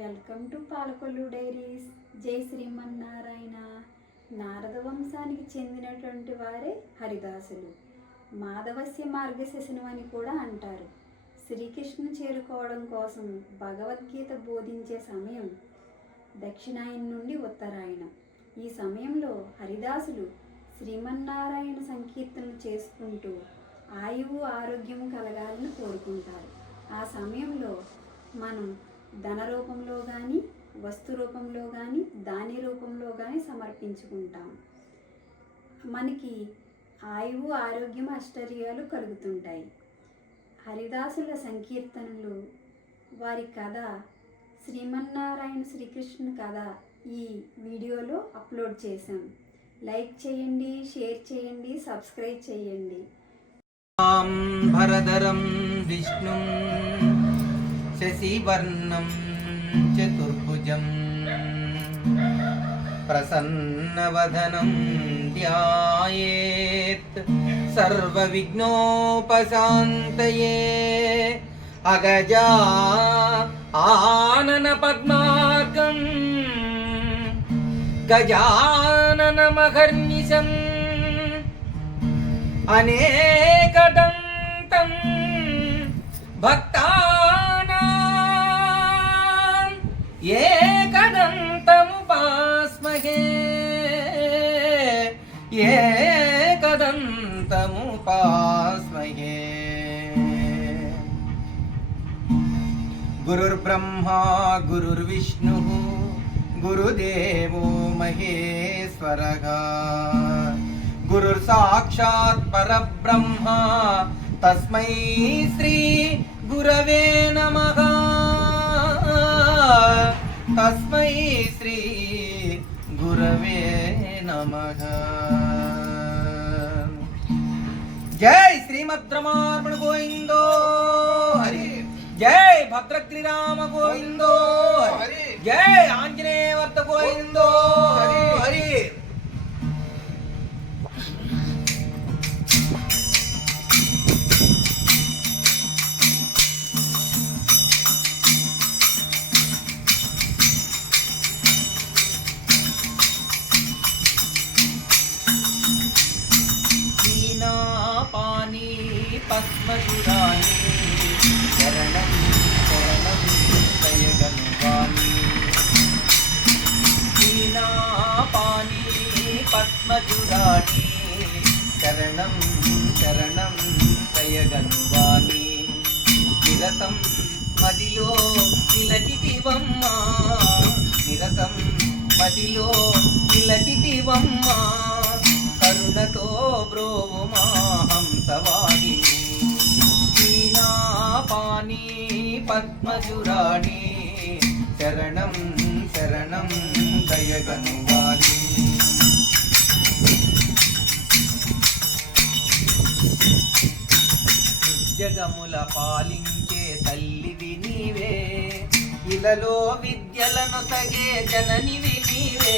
Welcome to Palakollu diaries. జై శ్రీమన్నారాయణ. నారద వంశానికి చెందినటువంటి వారే హరిదాసులు. మాధవస్య మార్గశిశనం అని కూడా అంటారు. శ్రీకృష్ణుని చేరుకోవడం కోసం భగవద్గీత బోధించే సమయం దక్షిణాయనం నుండి ఉత్తరాయణం. ఈ సమయంలో హరిదాసులు శ్రీమన్నారాయణ సంకీర్తనలు చేసుకుంటూ ఆయువు ఆరోగ్యం కలగాలని కోరుకుంటారు. ఆ సమయంలో మనం ధన రూపంలో కానీ, వస్తు రూపంలో కానీ, దాని రూపంలో కానీ సమర్పించుకుంటాం. మనకి ఆయువు ఆరోగ్యం ఐశ్వర్యాలు కలుగుతుంటాయి. హరిదాసుల సంకీర్తనలు, వారి కథ, శ్రీమన్నారాయణ శ్రీకృష్ణుని కథ ఈ వీడియోలో అప్లోడ్ చేశాం. లైక్ చేయండి, షేర్ చేయండి, సబ్స్క్రైబ్ చేయండి. భరధరం విష్ణుం శశివర్ణం చతుర్భుజం ప్రసన్నవదనం ధ్యాయేత్ సర్వవిఘ్నోపశాంతయే. అగజా ఆనన పద్మార్గం గజాననమహర్నిశం అనేకదంతం భక్తానాం ఏకదంతముపాస్మహే. ఏకదంతముపాస్మహే. గురుర్బ్రహ్మా గురుర్విష్ణుః గురుదేవో మహేశ్వరః. గురుర్ సాక్షాత్ పరబ్రహ్మ తస్మై శ్రీ గురవే నమః. తస్మై శ్రీ గురవే నమః. జై శ్రీమద్రమార్మణ గోవిందో హరి. జై భద్రగ్రిరామ గోవిందో హరి. జై ఆంజనేయవర్త గోవిందో హరి. పద్మసురాణి శరణం శరణం దయగనువాణి. దీనాపాని పద్మసురాణి శరణం శరణం దయగనువాణి. నిరతం మదిలో నిలచితివమ్మ, నిరతం మదిలో నిలచితివమ్మ. కరుణతో బ్రోవుమా హంసవాహిని. దీనాపాని పద్మసురాణి శరణం శరణం దయగనువాణి. జగముల పాలించే తల్లివి నీవే, ఇలలో విద్యలను సగే జననివి నీవే.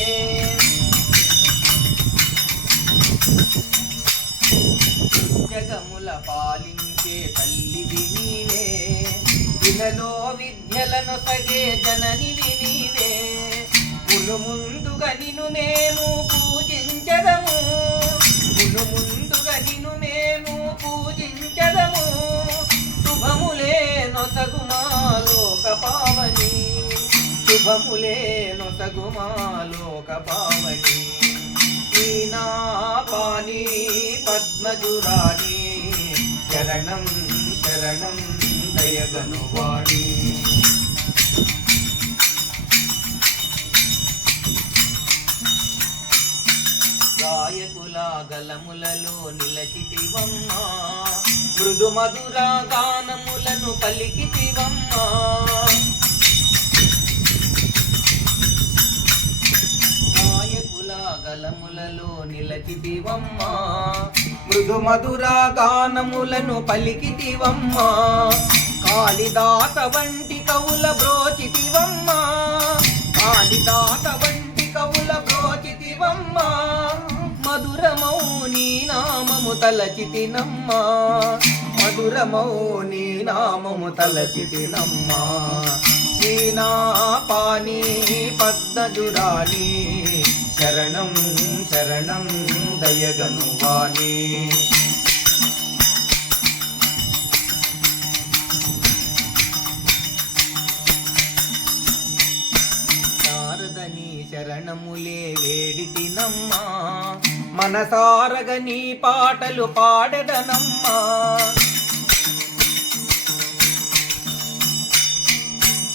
జగముల పాలించే తల్లివి నీవే, ఇలలో విద్యలను సగే జననివి నీవే. మును ముందుగా నిన్ను మేము పూజించదము, మును ముందుగా నిన్ను మేము పూజించదము. శుభములే నొసగుమా లోక పావని, శుభములే నొసగుమా లోక పావని. దీనాపాని పద్మసురాణి శరణం శరణం దయగనువాణి. గాయకుల గలములలో నిలచితివమ్మ, మృదు మధుర గానములను పలికితివమ్మ. గలములలో నిలచితివమ్మ, మృదు మధుర గానములను పలికితివమ్మ. కాళిదాస వంటి కవుల బ్రోచితివమ్మ, కాళిదాస వంటి కవుల బ్రోచితివమ్మ. మధురమౌ నీ నామము తలచితినమ్మ, మధురమౌ నీ నామము తలచితినమ్మ. పాని పద్మజురాని శరణం శరణం దయగనువాని. శారదని శరణములే వేడితినమ్మా, మనసారగ నీ పాటలు పాడెదనమ్మా.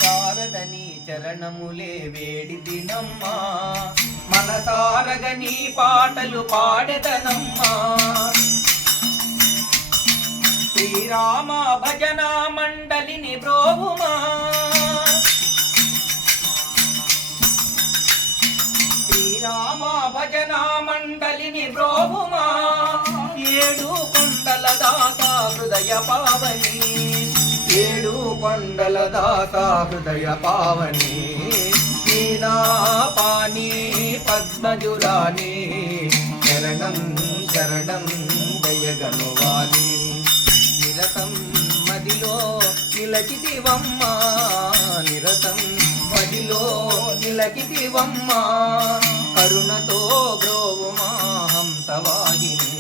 శారదని చరణములే వేడితినమ్మా, మనసారగ నీ పాటలు పాడెదనమ్మా. శ్రీరామ భజన మండలిని బ్రోవుమా, శ్రీరామ భజన మండలిని బ్రోవుమా. ఏడు కొండల దాతా హృదయ పావని, ఏడు కొండల దాతా హృదయ పావని. పాని పద్మజురాని శరణం శరణం దయగనువాని. నిరతం మదిలో నిలచితివమ్మా, నిరతం మదిలో నిలచితివమ్మా. కరుణతో బ్రోవుమా హంసవాహిని.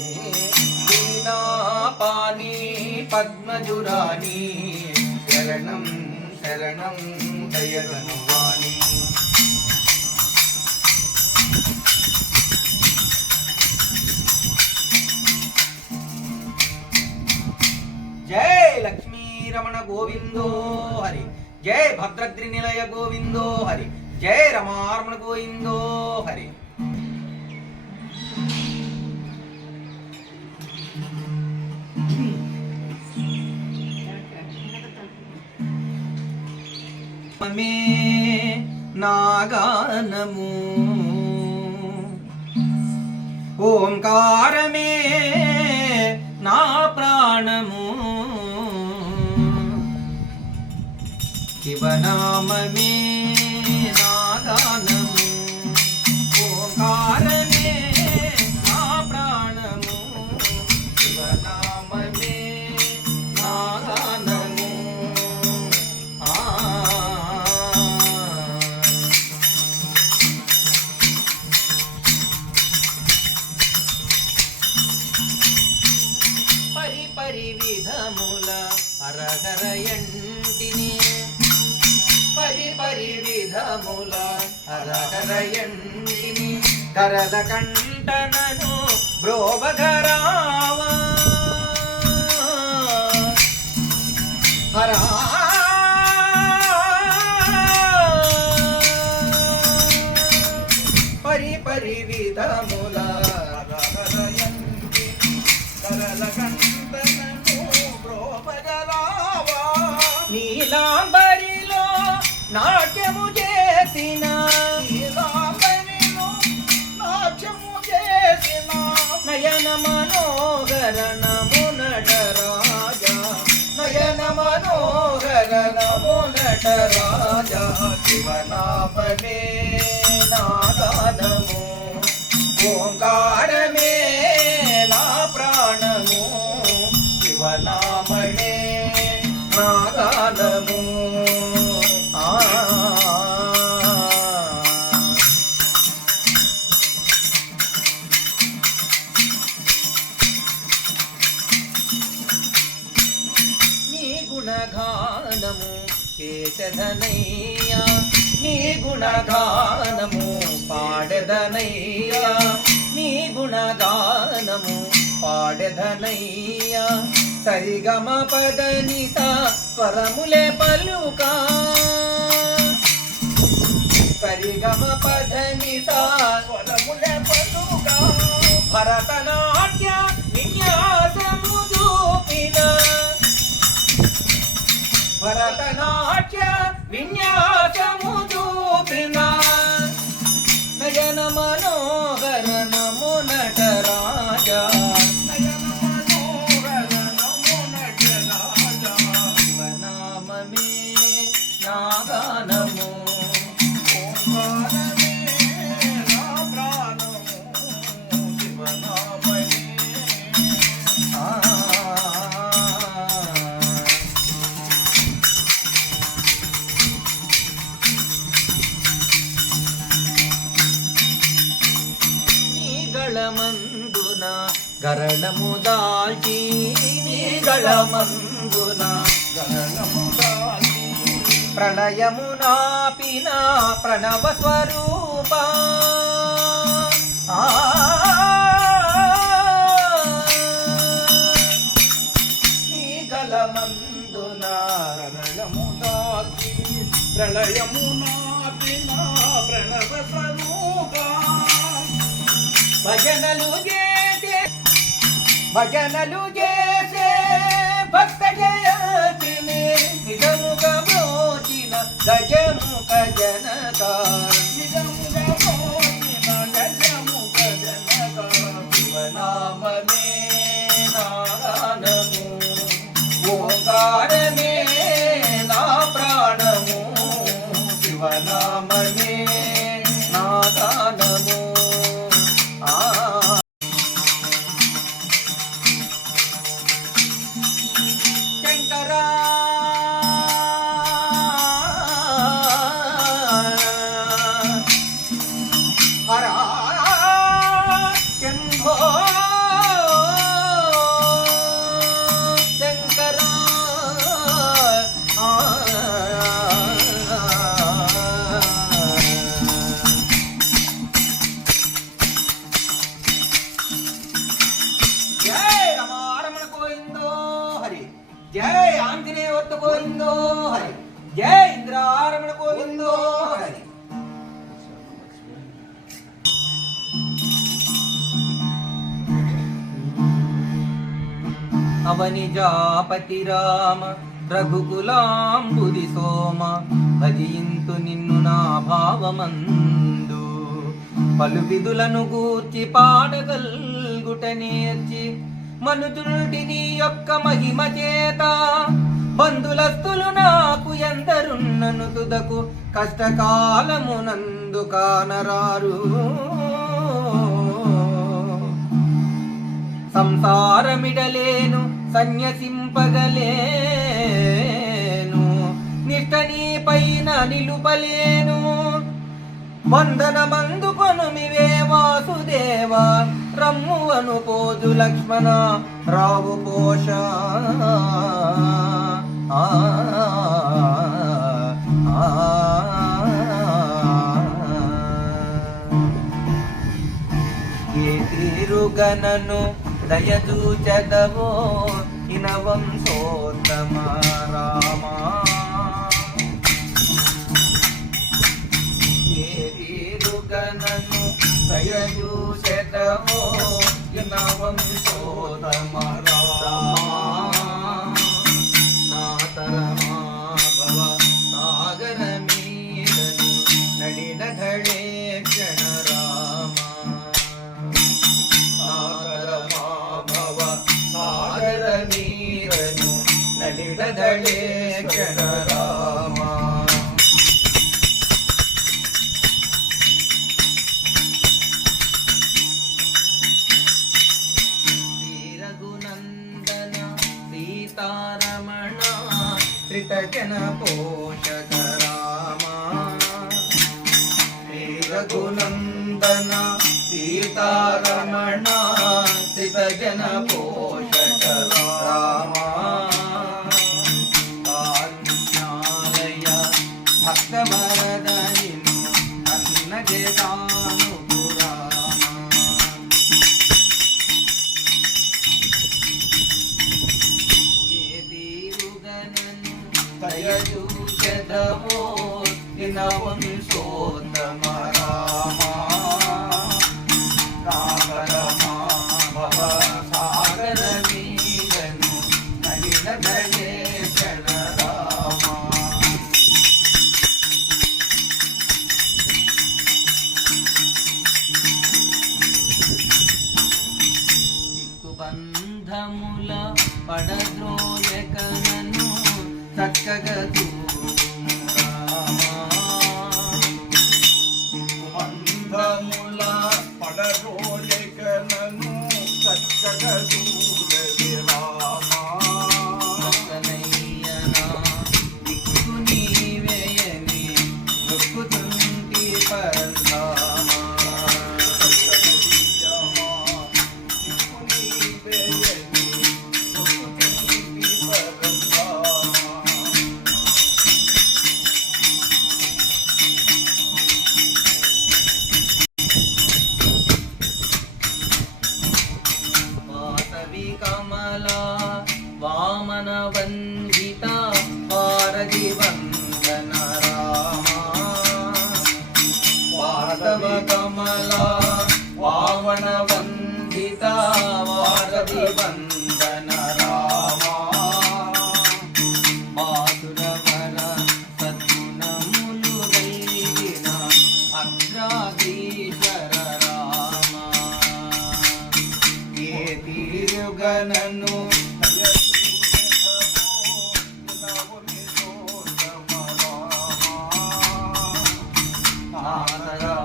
పాని పద్మజురాని శరణం శరణం దయగనువాని. జై లక్ష్మీ రమణ గోవిందో హరి, జై భద్రద్రి నిలయ గోవిందో హరి, జై రమారమణ గోవిందో హరి. నాగానము ఓంకారమే నా ప్రాణము, శివనామమే నాగానము. ఓంకారమే నా ప్రాణము, శివనామమే నాగానము. పరివిధముల అరగరయంటిని, పరివిధముల అరగరయంటిని. కరల కంటనను బ్రోవధరావా హరా. పరివిధముల నీలాంబరిలో నాట్యము చేసిన, నీలాంబరిలో నాట్యము చేసిన. నయన మనోహర నమో నటరాజా, నయన మనోహర నమో నటరాజా. శివనామమే నాగానము, ఓంకారమే నా ప్రాణము. శివనామమే నాగానము. నీ గుణగానము కేశధనయ్యా, నీ గుణగానము పాడెదనయ్యా, నీ గుణగానము పాడెదనయ్యా. సరిగమ పదనిత స్వరములే పలుకా, సరిగమ పదనిత స్వరములే పలుకా. భరతనాట్య విన్యాసము చూపిన, భరతనాట్య విన్యాసము చూపిన. నయన మనోహర నమో నటరాజా, నాగానము. ఓంకారమే నా ప్రాణము, శివనామమే. గళమందున గరళము దాల్చి నీ గళమందున గరళము దాల్చి ప్రళయము నాపిన ప్రణవ స్వరూప నీ గళమందున గరళము దాల్చి ప్రళయము నాపిన ప్రణవ స్వరూప భజనలు చేసే భక్త జయతిని నిజముగా బ్రోచిన గజముఖ జనక నిజముగా బ్రోచిన గజముఖ జనక శివనామమే నాదానము ఓంకారమే నా ప్రాణము శివనామమే నాదానము జై ఆంజనేయ వత్త గోవిందో హరి జై ఇంద్రారమణ గోవిందో హరి అవనిజాపతి రామ రఘుకులాంబుది సోమ భజింతు నిన్ను నా భావమందు పలు విధులను గూర్చి పాడగల్గుట నేర్చి మనుజుంటి నీ యొక్క మహిమ చేత బంధులస్తులు నాకు ఎందరున్నను తుదకు కష్టకాలమునందు కానరారు సంసారమిడలేను సన్యసింపగలేను నిష్ట నీ పైన నిలుపలేను వందనమందుకొనుమివే వాసుదేవ రమ్ము అనుపోదు లక్ష్మణ రావు పోష ఏ తీరుగనను దయచూచదవో ఇనవంశోత్తమ రామా గణను దయచూచెదవో ఇనవంశోత్తమ రామా నాతరమా భవ సాగర మీదను నడిన ధళే క్షణ రామా నాతరమా భవ సాగర మీదను నడిన ధళే క్షణ రామా సీతారమణ త్రితజన పోషక రామా శ్రీ రఘునందన సీతారమణ త్రితజన పోషక రామా కారుణ్యాలయ భక్తవరద నిన్ను అన్నజేదాను దయచూచెదవో ఇనవంశోత్తమ రామా కాకరమా భవ సాగర మీదను నడిన ధళే క్షణ రామా చిక్కుబంధముల పడద్రోయకనను చక్కగా బంధముల పడరోయకనను చక్కగా దూరవి రామా దిక్కు నీవేయని దొక్కుతుంటి పరంధామా గనను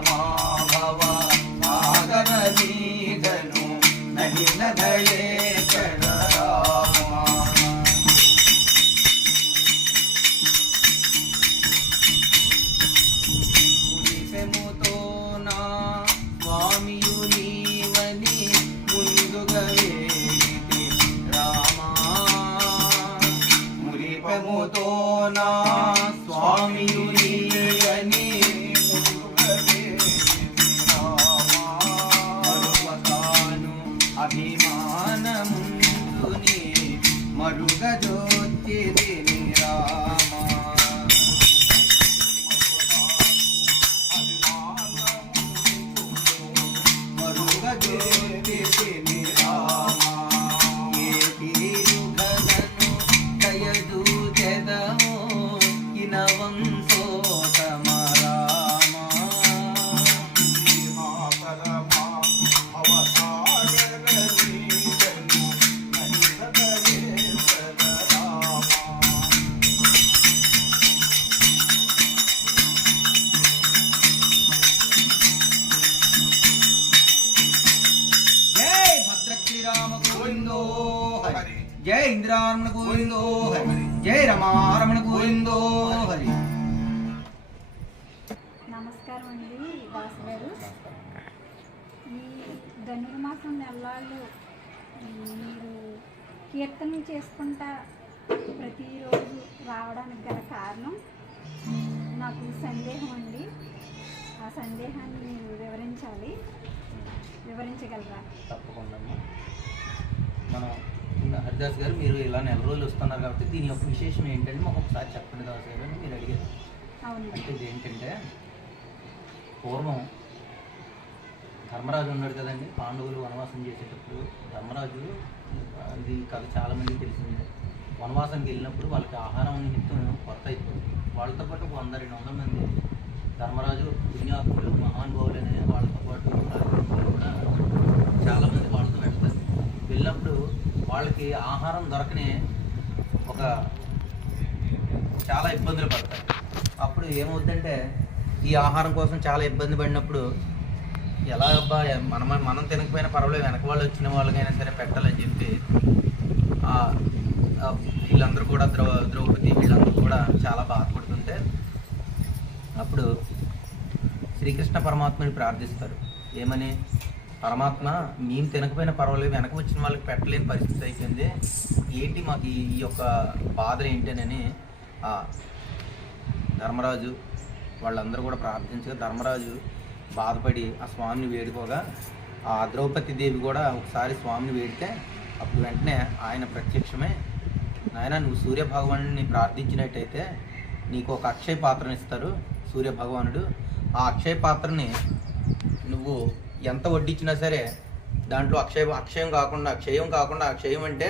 మాధవ సాగర నీదను నహిన దయే మురిపెముతో నా స్వామియు నీవని ముందుగా వేడితి రామా మురిపెముతో నా స్వామియు నీవని ముందుగా వేడితి రామా మరువతాను అభిమానముందుని మరుగజోచితిని రామా మరుగజోచితిని రామా ఏ తీరుగలను దయదూచెదమో ఇనవంశోత్తమ రామా జై భద్రశ్రీరామ గోవిందో హరి జై ఇంద్రారమణ గోవిందో హరి జై రమారమణ గోవిందో హరి. నమస్కారం అండి దాసు గారు. ఈ ధనుర్మాసం నెలలు మీరు కీర్తనలు చేసుకుంటా ప్రతిరోజు రావడానికి గల కారణం నాకు సందేహం అండి. ఆ సందేహాన్ని మీరు వివరించగలరా? తప్పకుండా మనం హరిదాస్ గారు మీరు ఇలా నెల రోజులు వస్తున్నారు కాబట్టి దీని యొక్క విశేషం ఏంటంటే మాకు ఒకసారి చెప్పండి దాస్ గారు అని మీరు అడిగారు. అవును. అంటే ఇది ఏంటంటే పూర్వం ధర్మరాజు ఉన్నాడు కదండి, పాండవులు వనవాసం చేసేటప్పుడు ధర్మరాజు ఇది కథ చాలామందికి తెలిసిందే. వనవాసానికి వెళ్ళినప్పుడు వాళ్ళకి ఆహారం నిమిత్తం కొరత అయిపోతుంది. వాళ్ళతో పాటు 100-200 మంది ధర్మరాజు పుణ్యాత్ములు మహానుభావులు అనే వాళ్ళతో పాటు కూడా చాలామంది వాళ్ళతో వెళ్తారు. వెళ్ళినప్పుడు వాళ్ళకి ఆహారం దొరకని చాలా ఇబ్బందులు పడతాయి. అప్పుడు ఏమవుతుందంటే ఈ ఆహారం కోసం చాలా ఇబ్బంది పడినప్పుడు ఎలా అబ్బా మనం తినకపోయినా పర్వాలేదు వెనక వాళ్ళు వచ్చిన వాళ్ళకైనా సరే పెట్టాలని చెప్పి వీళ్ళందరూ కూడా ద్రౌపది వీళ్ళందరూ కూడా చాలా బాధపడుతుంటే అప్పుడు శ్రీకృష్ణ పరమాత్మని ప్రార్థిస్తారు. ఏమని? పరమాత్మ మేము తినకపోయినా పర్వాలేదు వెనక వచ్చిన వాళ్ళకి పెట్టలేని పరిస్థితి అయిపోయింది, ఏంటి మాకు ఈ యొక్క బాధలు ఏంటని ధర్మరాజు వాళ్ళందరూ కూడా ప్రార్థించగా ధర్మరాజు బాధపడి ఆ స్వామిని వేడుకోగా ఆ ద్రౌపది దేవి కూడా ఒకసారి స్వామిని వేడితే అప్పుడు వెంటనే ఆయన ప్రత్యక్షమే, నాయన నువ్వు సూర్యభగవానుడిని ప్రార్థించినట్టయితే నీకు ఒక అక్షయ పాత్రను ఇస్తారు సూర్యభగవానుడు. ఆ అక్షయ పాత్రని నువ్వు ఎంత వడ్డించినా సరే దాంట్లో అక్షయం కాకుండా అక్షయం అంటే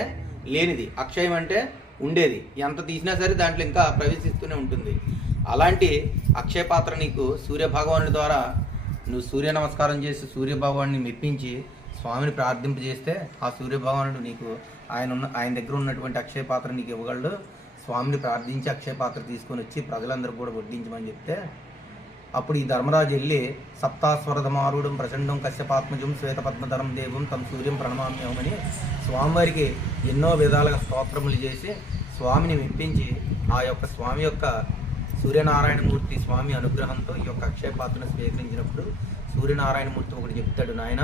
లేనిది, అక్షయం అంటే ఉండేది, ఎంత తీసినా సరే దాంట్లో ఇంకా ప్రవేశిస్తూనే ఉంటుంది. అలాంటి అక్షయ పాత్ర నీకు సూర్యభగవానుడి ద్వారా నువ్వు సూర్య నమస్కారం చేసి సూర్యభగవాన్ని మెప్పించి స్వామిని ప్రార్థింపజేస్తే ఆ సూర్యభగవానుడు నీకు ఆయన దగ్గర ఉన్నటువంటి అక్షయ పాత్ర నీకు ఇవ్వగలడు. స్వామిని ప్రార్థించి అక్షయ పాత్ర తీసుకొని వచ్చి ప్రజలందరూ కూడా వడ్డించమని చెప్తే అప్పుడు ఈ ధర్మరాజు వెళ్ళి సప్తాస్వరధమారుడం ప్రచండం కశ్యపాత్మజం శ్వేతపద్మధరం దేవం తమ సూర్యం ప్రణమామ్యమని స్వామివారికి ఎన్నో విధాలుగా స్తోత్రములు చేసి స్వామిని మెప్పించి ఆ యొక్క స్వామి యొక్క సూర్యనారాయణమూర్తి స్వామి అనుగ్రహంతో ఈ యొక్క అక్షయ పాత్రను స్వీకరించినప్పుడు సూర్యనారాయణమూర్తి ఒకటి చెప్తాడు, నాయన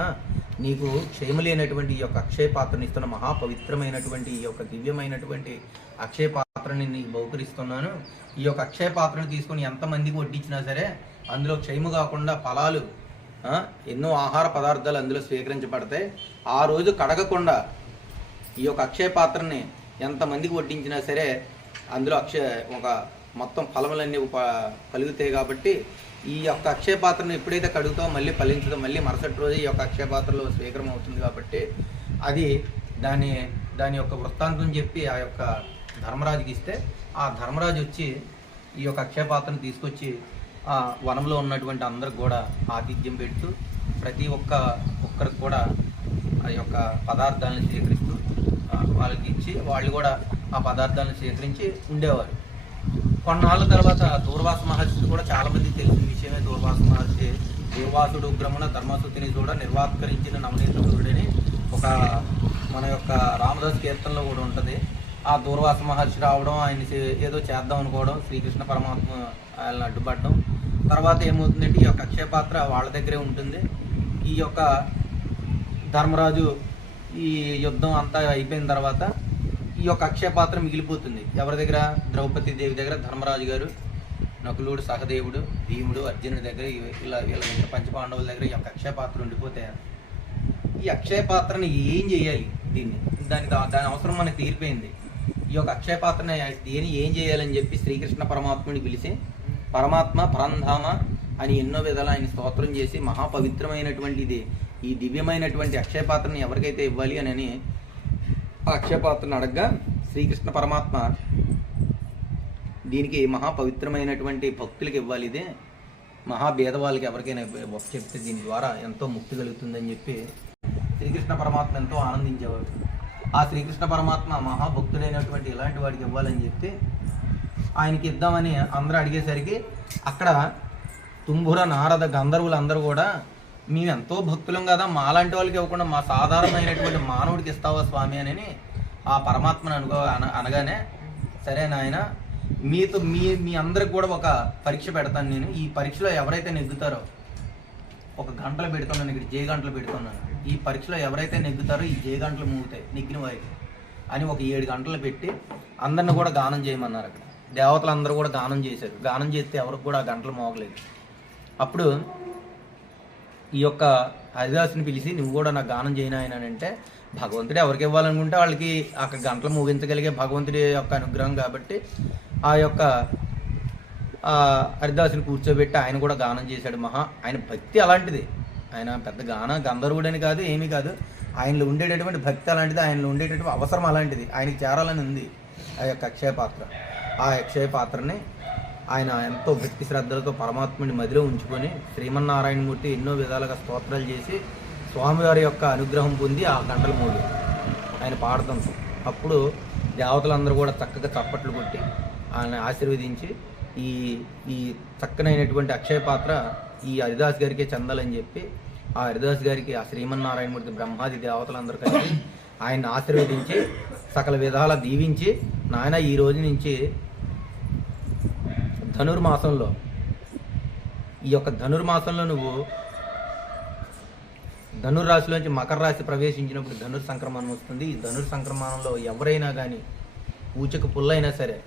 నీకు క్షయములేనటువంటి ఈ యొక్క అక్షయ పాత్రని ఇస్తున్న మహాపవిత్రమైనటువంటి ఈ యొక్క దివ్యమైనటువంటి అక్షయ పాత్రని నీకు బహుకరిస్తున్నాను. ఈ యొక్క అక్షయ పాత్రను తీసుకొని ఎంతమందికి వడ్డించినా సరే అందులో క్షయము కాకుండా ఫలాలు ఎన్నో ఆహార పదార్థాలు అందులో స్వీకరించబడతాయి. ఆ రోజు కడగకుండా ఈ యొక్క అక్షయ పాత్రని ఎంతమందికి వడ్డించినా సరే అందులో ఒక మొత్తం ఫలములన్నీ కలుగుతాయి. కాబట్టి ఈ యొక్క అక్షయ పాత్రను ఎప్పుడైతే కడుగుతామో మళ్ళీ ఫలించదో మళ్ళీ మరుసటి రోజు ఈ యొక్క అక్షయ పాత్రలో స్వీకారం అవుతుంది. కాబట్టి అది దాని యొక్క వృత్తాంతం చెప్పి ఆ యొక్క ధర్మరాజుకి ఇస్తే ఆ ధర్మరాజు వచ్చి ఈ యొక్క అక్షయ పాత్రను తీసుకొచ్చి ఆ వనంలో ఉన్నటువంటి అందరికి కూడా ఆతిథ్యం పెడుతూ ప్రతి ఒక్కరికి కూడా ఆ యొక్క పదార్థాలను స్వీకరిస్తూ వాళ్ళకి ఇచ్చి వాళ్ళు కూడా ఆ పదార్థాలను స్వీకరించి ఉండేవారు. కొన్నాళ్ళ తర్వాత దూర్వాస మహర్షి కూడా చాలామంది తెలిసిన విషయమే. దూర్వాస మహర్షి దూర్వాసుడు ఉగ్రమున ధర్మసుతిని కూడా నిర్వాత్కరించిన నవనీతుడని ఒక మన యొక్క రామదాస్ కీర్తనలో కూడా ఉంటుంది. ఆ దూర్వాస మహర్షి రావడం, ఆయన ఏదో చేద్దాం అనుకోవడం, శ్రీకృష్ణ పరమాత్మ ఆయనను అడ్డుపడడం. తర్వాత ఏమవుతుందంటే ఈ యొక్క అక్షయ పాత్ర వాళ్ళ దగ్గరే ఉంటుంది. ఈ యొక్క ధర్మరాజు ఈ యుద్ధం అంతా అయిపోయిన తర్వాత ఈ యొక్క అక్షయ పాత్ర మిగిలిపోతుంది. ఎవరి దగ్గర? ద్రౌపది దేవి దగ్గర. ధర్మరాజు గారు, నకులుడు, సహదేవుడు, భీముడు, అర్జునుడి దగ్గర, వీళ్ళ దగ్గర, పంచపాండవుల దగ్గర ఈ యొక్క అక్షయ పాత్ర ఉండిపోతే ఈ అక్షయ పాత్రని ఏం చేయాలి? దాని అవసరం మనకు తీరిపోయింది. ఈ యొక్క అక్షయ పాత్రని ఏం చేయాలని చెప్పి శ్రీకృష్ణ పరమాత్ముని పిలిచి పరమాత్మ పరంధామ అని ఎన్నో విధాలు ఆయన స్తోత్రం చేసి మహాపవిత్రమైనటువంటిది ఈ దివ్యమైనటువంటి అక్షయ పాత్రని ఎవరికైతే ఇవ్వాలి అని ఆ అక్షయ పాత్రను అడగగా శ్రీకృష్ణ పరమాత్మ దీనికి మహాపవిత్రమైనటువంటి భక్తులకి ఇవ్వాలి, ఇదే మహాభేదవాళ్ళకి ఎవరికైనా చెప్తే దీని ద్వారా ఎంతో ముక్తి కలుగుతుందని చెప్పి శ్రీకృష్ణ పరమాత్మ ఎంతో ఆనందించేవాడు. ఆ శ్రీకృష్ణ పరమాత్మ మహాభక్తుడైనటువంటి ఇలాంటి వాడికి ఇవ్వాలని చెప్పి ఆయనకి ఇద్దామని అందరూ అడిగేసరికి అక్కడ తుంబుర, నారద, గంధర్వులు అందరూ కూడా మేము ఎంతో భక్తులం కదా, మాలాంటి వాళ్ళకి ఇవ్వకుండా మా సాధారణమైనటువంటి మానవుడికి ఇస్తావా స్వామి అని ఆ పరమాత్మను అనగానే, సరే నాయన మీ అందరికి కూడా ఒక పరీక్ష పెడతాను నేను. ఈ పరీక్షలో ఎవరైతే నెగ్గుతారో, ఒక గంటలు పెడుతున్నాను ఇక్కడ, జే గంటలు పెడుతున్నాను, ఈ పరీక్షలో ఎవరైతే నెగ్గుతారో ఈ జే గంటలు మూగుతాయి నెగ్గిన వారికి అని ఒక 7 గంటలు పెట్టి అందరిని కూడా గానం చేయమన్నారు. అక్కడ దేవతలు అందరూ కూడా గానం చేశారు. గానం చేస్తే ఎవరికి కూడా ఆ గంటలు మోగలేదు. అప్పుడు ఈ యొక్క హరిదాసుని పిలిచి నువ్వు కూడా నాకు గానం చేయను ఆయన అంటే, భగవంతుడు ఎవరికి ఇవ్వాలనుకుంటే వాళ్ళకి అక్కడ గంటలు ముగించగలిగే భగవంతుడి యొక్క అనుగ్రహం కాబట్టి ఆ యొక్క హరిదాసుని కూర్చోబెట్టి ఆయన కూడా గానం చేశాడు. ఆయన భక్తి అలాంటిది. ఆయన పెద్ద గంధర్వుడని కాదు, ఏమీ కాదు. ఆయనలో ఉండేటటువంటి భక్తి అలాంటిది, ఆయనలో ఉండేటటువంటి అవసరం అలాంటిది. ఆయనకి చేరాలని ఉంది ఆ యొక్క అక్షయ పాత్ర. ఆ అక్షయ పాత్రని ఆయన ఎంతో భక్తి శ్రద్ధలతో పరమాత్ముని మదిలో ఉంచుకొని శ్రీమన్నారాయణమూర్తి ఎన్నో విధాలుగా స్తోత్రాలు చేసి స్వామివారి యొక్క అనుగ్రహం పొంది ఆ గంటల మూడు ఆయన పాడతాం. అప్పుడు దేవతలందరూ కూడా చక్కగా చప్పట్లు కొట్టి ఆయన ఆశీర్వదించి ఈ చక్కనైనటువంటి అక్షయ పాత్ర ఈ హరిదాస్ గారికే చెందాలని చెప్పి ఆ హరిదాస్ గారికి ఆ శ్రీమన్నారాయణమూర్తి బ్రహ్మాది దేవతలందరూ కలిసి ఆయన్ని ఆశీర్వదించి సకల విధాల దీవించి, నాయన ఈ రోజు నుంచి ధనుర్మాసంలో, ఈ యొక్క ధనుర్మాసంలో నువ్వు ధనుర్రాశిలోంచి మకర రాశి ప్రవేశించినప్పుడు ధనుర్ సంక్రమణం వస్తుంది. ఈ ధనుర్ సంక్రమణంలో ఎవరైనా కానీ పూచక పుల్లైనా సరే,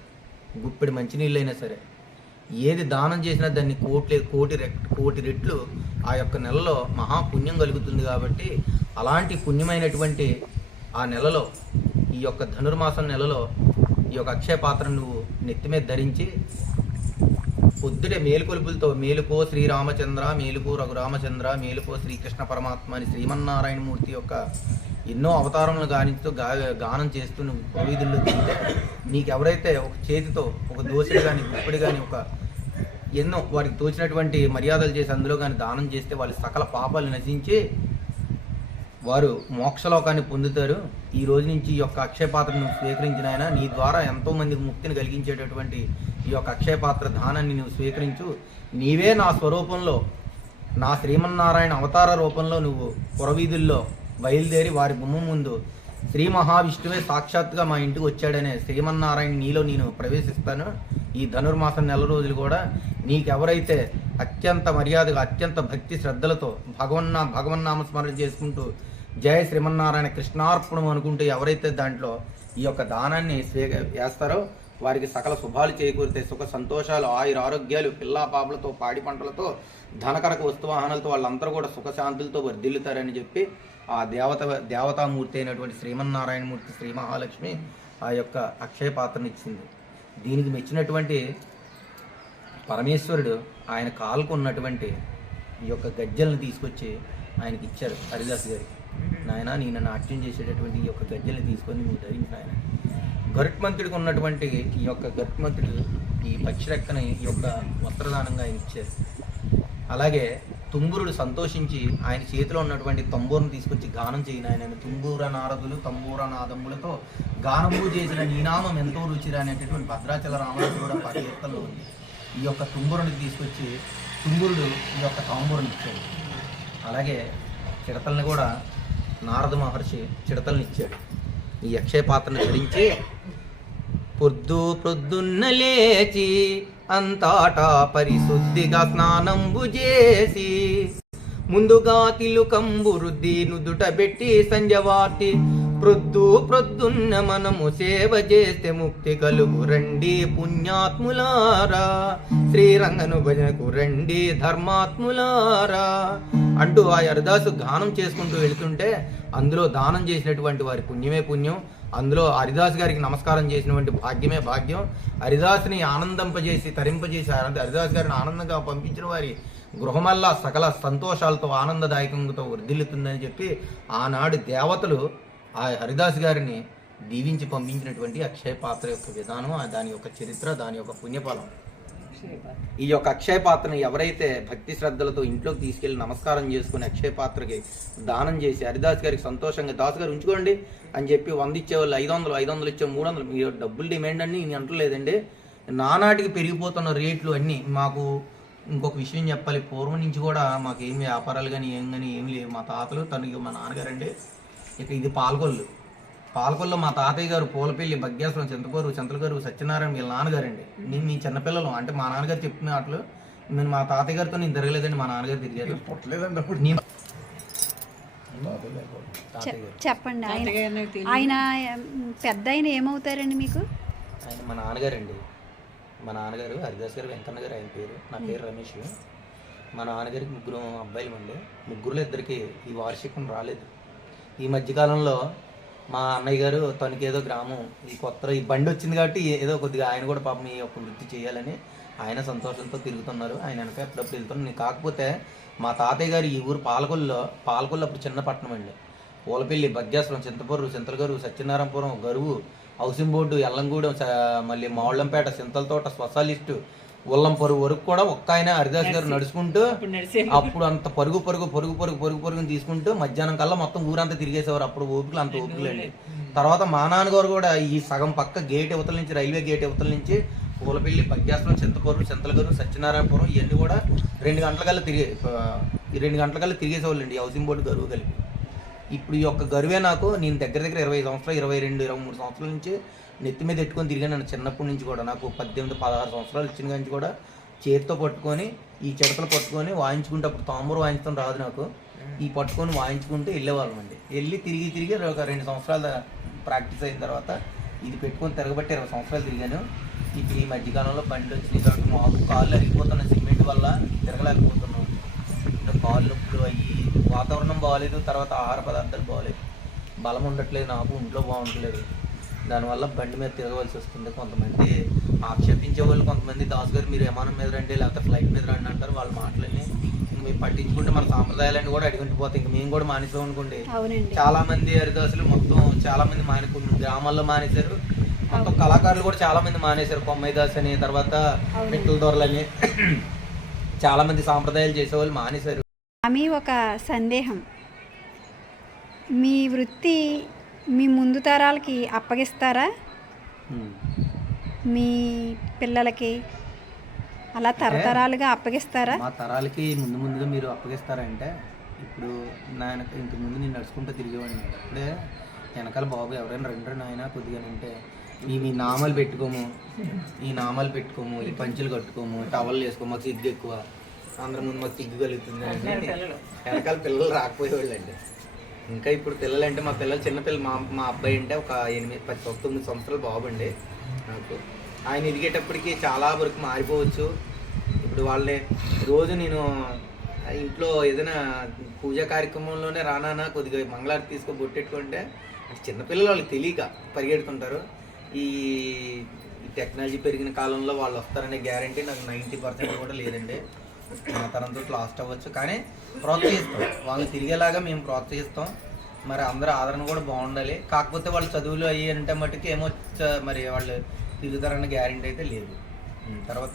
గుప్పెడి మంచినీళ్ళైనా సరే, ఏది దానం చేసినా దాన్ని కోటి రెట్లు ఆ యొక్క నెలలో మహాపుణ్యం కలుగుతుంది. కాబట్టి అలాంటి పుణ్యమైనటువంటి ఆ నెలలో, ఈ యొక్క ధనుర్మాసం నెలలో ఈ యొక్క అక్షయ పాత్రను నువ్వు నెత్తి మీద ధరించి పొద్దుటే మేలుకొలుపులతో మేలుకో శ్రీరామచంద్ర, మేలుకో రఘురామచంద్ర, మేలుకో శ్రీకృష్ణ పరమాత్మ అని శ్రీమన్నారాయణమూర్తి యొక్క ఎన్నో అవతారములను గానం చేస్తూ నువ్వు ప్రవీధుల్లో తింటే నీకెవరైతే ఒక చేతితో ఒక దోశలు కానీ గుప్పిడి కానీ ఒక ఎన్నో వారికి తోచినటువంటి మర్యాదలు చేసి అందులో కానీ దానం చేస్తే వాళ్ళ సకల పాపాలు నశించి వారు మోక్షలోకాన్ని పొందుతారు. ఈ రోజు నుంచి ఈ యొక్క అక్షయ పాత్రను స్వీకరించిన ఆయన నీ ద్వారా ఎంతోమందికి ముక్తిని కలిగించేటటువంటి ఈ యొక్క అక్షయ పాత్ర దానాన్ని నువ్వు స్వీకరించు. నీవే నా స్వరూపంలో, నా శ్రీమన్నారాయణ అవతార రూపంలో నువ్వు పురవీధుల్లో బయలుదేరి వారి గుమ్మం ముందు శ్రీ మహావిష్ణువే సాక్షాత్తుగా మా ఇంటికి వచ్చాడనే శ్రీమన్నారాయణ నీలో నేను ప్రవేశిస్తాను. ఈ ధనుర్మాసం నెల రోజులు కూడా నీకెవరైతే అత్యంత మర్యాదగా అత్యంత భక్తి శ్రద్ధలతో భగవన్నామ స్మరణ చేసుకుంటూ జయ శ్రీమన్నారాయణ కృష్ణార్పణం అనుకుంటూ ఎవరైతే దాంట్లో ఈ యొక్క దానాన్ని వేస్తారో వారికి సకల శుభాలు చేకూరితే సుఖ సంతోషాలు, ఆరోగ్యాలు, పిల్లా పాపలతో, పాడి పంటలతో, ధనకరక వస్తువాహనాలతో వాళ్ళందరూ కూడా సుఖశాంతులతో వర్ధిల్లుతారని చెప్పి ఆ దేవతామూర్తి అయినటువంటి శ్రీమన్నారాయణమూర్తి శ్రీ మహాలక్ష్మి ఆ యొక్క అక్షయ పాత్రనిచ్చింది. దీనికి మెచ్చినటువంటి పరమేశ్వరుడు ఆయన కాలుకు ఉన్నటువంటి ఈ యొక్క గజ్జలను తీసుకొచ్చి ఆయనకి ఇచ్చారు హరిదాస్ గారికి. నాయన నేను నాట్యం చేసేటటువంటి ఈ యొక్క గజ్జల్ని తీసుకొని నువ్వు ధరించిన ఆయన. గరుత్మంతుడికి ఉన్నటువంటి ఈ యొక్క గరుత్మంతుడు ఈ పక్షిరెక్కని ఈ యొక్క వస్త్రదానంగా ఆయన ఇచ్చారు. అలాగే తుంబురుడు సంతోషించి ఆయన చేతిలో ఉన్నటువంటి తంబూరును తీసుకొచ్చి గానం చేయను ఆయన తుంబూర నారదులు తంబూర నాదములతో గానము చేసిన నీనామం ఎంతో రుచిరా అనేటటువంటి భద్రాచల రామరాజు కూడా పరికీర్తనలో ఉంది. ఈ యొక్క తుంబురుని తీసుకొచ్చి తుంబురుడు ఈ యొక్క తాంబూరుని ఇచ్చాడు. అలాగే చిడతల్ని కూడా నారద మహర్షి చిడతల్ని ఇచ్చాడు. ఈ అక్షయ పాత్రను ధరించి పొద్దున్న లేచి అంతటా పరిశుద్ధిగా స్నానంబు చేసి ముందుగా తిలుకంబు రుద్ది నుదుట పెట్టి సంజవార్తి ప్రొద్దున్న మనము సేవ చేస్తే ముక్తి కలుగు రండి పుణ్యాత్ములారా, శ్రీరంగను భజనకు రండి ధర్మాత్ములారా అంటూ ఆ హరిదాసు గానం చేసుకుంటూ వెళుతుంటే అందులో దానం చేసినటువంటి వారి పుణ్యమే పుణ్యం, అందులో హరిదాస్ గారికి నమస్కారం చేసినటువంటి భాగ్యమే భాగ్యం, హరిదాసుని ఆనందింపజేసి తరింపజేసి హరిదాస్ గారిని ఆనందంగా పంపించిన వారి గృహమల్లా సకల సంతోషాలతో ఆనందదాయకంతో వర్ధిల్లుతుందని చెప్పి ఆనాడు దేవతలు ఆ హరిదాస్ గారిని దీవించి పంపించినటువంటి అక్షయ పాత్ర యొక్క విధానం, దాని యొక్క చరిత్ర, దాని యొక్క పుణ్యఫలం. ఈ యొక్క అక్షయ పాత్రను ఎవరైతే భక్తి శ్రద్ధలతో ఇంట్లోకి తీసుకెళ్లి నమస్కారం చేసుకుని అక్షయ పాత్రకి దానం చేసి హరిదాస్ గారికి సంతోషంగా దాస్ గారు ఉంచుకోండి అని చెప్పి 100 ఇచ్చేవాళ్ళు 500 ఇచ్చే 300 మీరు డబ్బులు డిమాండ్ అన్ని నేను అంటలేదండి. నానాటికి పెరిగిపోతున్న రేట్లు అన్నీ. మాకు ఇంకొక విషయం చెప్పాలి, పూర్వం నుంచి కూడా మాకు ఏమి వ్యాపారాలు కానీ ఏమి లేవు. మా తాతలు తనకి మా నాన్నగారండి. ఇక ఇది పాలకొల్లో మా తాతయ్య గారు పూలపల్లి బగ్గేశ్వరం చింతలగారు సత్యనారాయణ వీళ్ళ నాన్నగారండి. నేను మీ చిన్నపిల్లలు అంటే మా నాన్నగారు చెప్పిన వాటిలో నేను మా తాతయ్య గారితో నేను తిరగలేదండి, మా నాన్నగారు తిరిగారు. చెప్పండి. ఆయన పెద్ద ఆయన ఏమవుతారండి మీకు? ఆయన మా నాన్నగారండి. మా నాన్నగారు హరిదాస్ గారు వెంకన్న గారు ఆయన పేరు, నా పేరు రమేష్. మా నాన్నగారికి 3 అబ్బాయిలు అండి. 3లో 2కి ఈ వార్షికం రాలేదు. ఈ మధ్యకాలంలో మా అన్నయ్య గారు తనకి ఏదో గ్రామం ఈ కొత్త ఈ బండి వచ్చింది కాబట్టి ఏదో కొద్దిగా ఆయన కూడా పాపం ఈ యొక్క వృత్తి చేయాలని ఆయన సంతోషంతో తిరుగుతున్నారు. ఆయన వెనక ఎప్పుడప్పుడు వెళ్తున్నాను. కాకపోతే మా తాతయ్య గారు ఈ ఊరు పాలకొల్లో అప్పుడు చిన్న పట్టణం అండి. పూలపల్లి బగ్గేశ్వరం చింతలగారు సత్యనారాయణపురం గరువు హౌసింగ్ బోర్డు ఎల్లంగూడెం మళ్ళీ మావుళ్ళంపేట సింతలతోట స్పెషలిస్టు ఉల్లంపరు వరకు కూడా ఒక్క ఆయన హరిదాస్ గారు నడుచుకుంటూ అప్పుడు అంత పరుగు తీసుకుంటూ మధ్యాహ్నం కల్లా మొత్తం ఊరంతా తిరిగేసేవారు. అప్పుడు ఓపికలు అంత ఓపికలండి. తర్వాత మా నాన్నగారు కూడా ఈ సగం పక్క గేట్ ఇవతల నుంచి రైల్వే గేట్ ఇవతల నుంచి పూలపల్లి బగ్గేశ్వరం చింతలగారు సత్యనారాయణపురం ఇవన్నీ కూడా 2 గంటల కల్లా తిరిగేసేవాళ్ళండి ఈ హౌసింగ్ బోర్డు గరువు కలిపి. ఇప్పుడు ఈ యొక్క గరువే నాకు నేను దగ్గర 20 సంవత్సరాలు 22-23 సంవత్సరాల నుంచి నెత్తి మీద ఎట్టుకొని తిరిగాను. నన్ను చిన్నప్పటి నుంచి కూడా నాకు 18-16 సంవత్సరాలు ఇచ్చిన నుంచి కూడా చేతితో పట్టుకొని ఈ చిడతలు పట్టుకొని వాయించుకుంటే అప్పుడు తాంబూరు వాయించడం రాదు నాకు. ఈ పట్టుకొని వాయించుకుంటూ వెళ్ళేవాళ్ళం అండి. వెళ్ళి తిరిగి ఒక 2 సంవత్సరాలు ప్రాక్టీస్ అయిన తర్వాత ఇది పెట్టుకొని తిరగబట్టి 20 సంవత్సరాలు తిరిగాను. ఇప్పుడు ఈ మధ్యకాలంలో బండి వచ్చినాయి కాబట్టి మాకు కాళ్ళు అరిగిపోతున్నాయి, సిమెంట్ వల్ల తిరగలేకపోతున్నాం. కాళ్ళు నొప్పులు అయ్యి వాతావరణం బాగాలేదు, తర్వాత ఆహార పదార్థాలు బాగాలేదు, బలం ఉండట్లేదు, నాకు ఒంట్లో బాగుండట్లేదు. దానివల్ల బండి మీద తిరగవలసి వస్తుంది. కొంతమంది ఆక్షేపించే వాళ్ళు, కొంతమంది దాస్ గారు మీరు విమానం మీద రండి లేకపోతే ఫ్లైట్ మీద రండి అంటారు. వాళ్ళ మాటలని మేము పట్టించుకుంటే మన సాంప్రదాయాలన్నీ కూడా అడిగిపోతాయి. ఇంక మేము కూడా మానేసాం అనుకోండి. చాలా మంది హరిదాసులు మొత్తం చాలా మంది కొన్ని గ్రామాల్లో మానేశారు. మొత్తం కళాకారులు కూడా చాలా మంది మానేశారు. కొమ్మైదాస్ అని, తర్వాత మిట్టల దొరలని చాలా మంది సాంప్రదాయాలు చేసేవాళ్ళు మానేశారు. ఆమె ఒక సందేహం, మీ వృత్తి మీ ముందు తరాలకి అప్పగిస్తారా? మీ పిల్లలకి అలా తరతరాలుగా అప్పగిస్తారా? మా తరాలకి ముందుగా మీరు అప్పగిస్తారంటే ఇప్పుడు ఇంతకు ముందు నేను నడుచుకుంటూ తిరిగేవాడిని. అప్పుడే వెనకాల బాబు ఎవరైనా రెండు నాయన కొద్దిగా అంటే ఈ నామాలు పెట్టుకోము, ఈ పంచులు కట్టుకోము, టవల్ వేసుకోము, మాకు సిగ్గు ఎక్కువ, అందరి ముందు మాకు సిగ్గు కలుగుతుంది అని వెనకాల పిల్లలు రాకపోయేవాళ్ళు అండి. ఇంకా ఇప్పుడు పిల్లలు అంటే మా పిల్లలు చిన్నపిల్లలు, మా అబ్బాయి అంటే ఒక 8-9 సంవత్సరాలు బాబు అండి నాకు. ఆయన ఎదిగేటప్పటికి చాలా వరకు మారిపోవచ్చు. ఇప్పుడు వాళ్ళని రోజు నేను ఇంట్లో ఏదైనా పూజా కార్యక్రమంలోనే రానా కొద్దిగా మంగళారతి తీసుకొని బొట్టెట్టుకుంటే చిన్నపిల్లలు వాళ్ళకి తెలియక పరిగెడుతుంటారు. ఈ టెక్నాలజీ పెరిగిన కాలంలో వాళ్ళు వస్తారనే గ్యారంటీ నాకు 90% కూడా లేదండి. మన తరంతో లాస్ట్ అవ్వచ్చు, కానీ ప్రోత్సహిస్తాం, వాళ్ళు తిరిగేలాగా మేము ప్రోత్సహిస్తాం. మరి అందరూ ఆదరణ కూడా బాగుండాలి. కాకపోతే వాళ్ళు చదువులు అయ్యి అంటే మట్టుకు ఏమో మరి వాళ్ళు తిరుగుతారన్న గ్యారంటీ అయితే లేదు. తర్వాత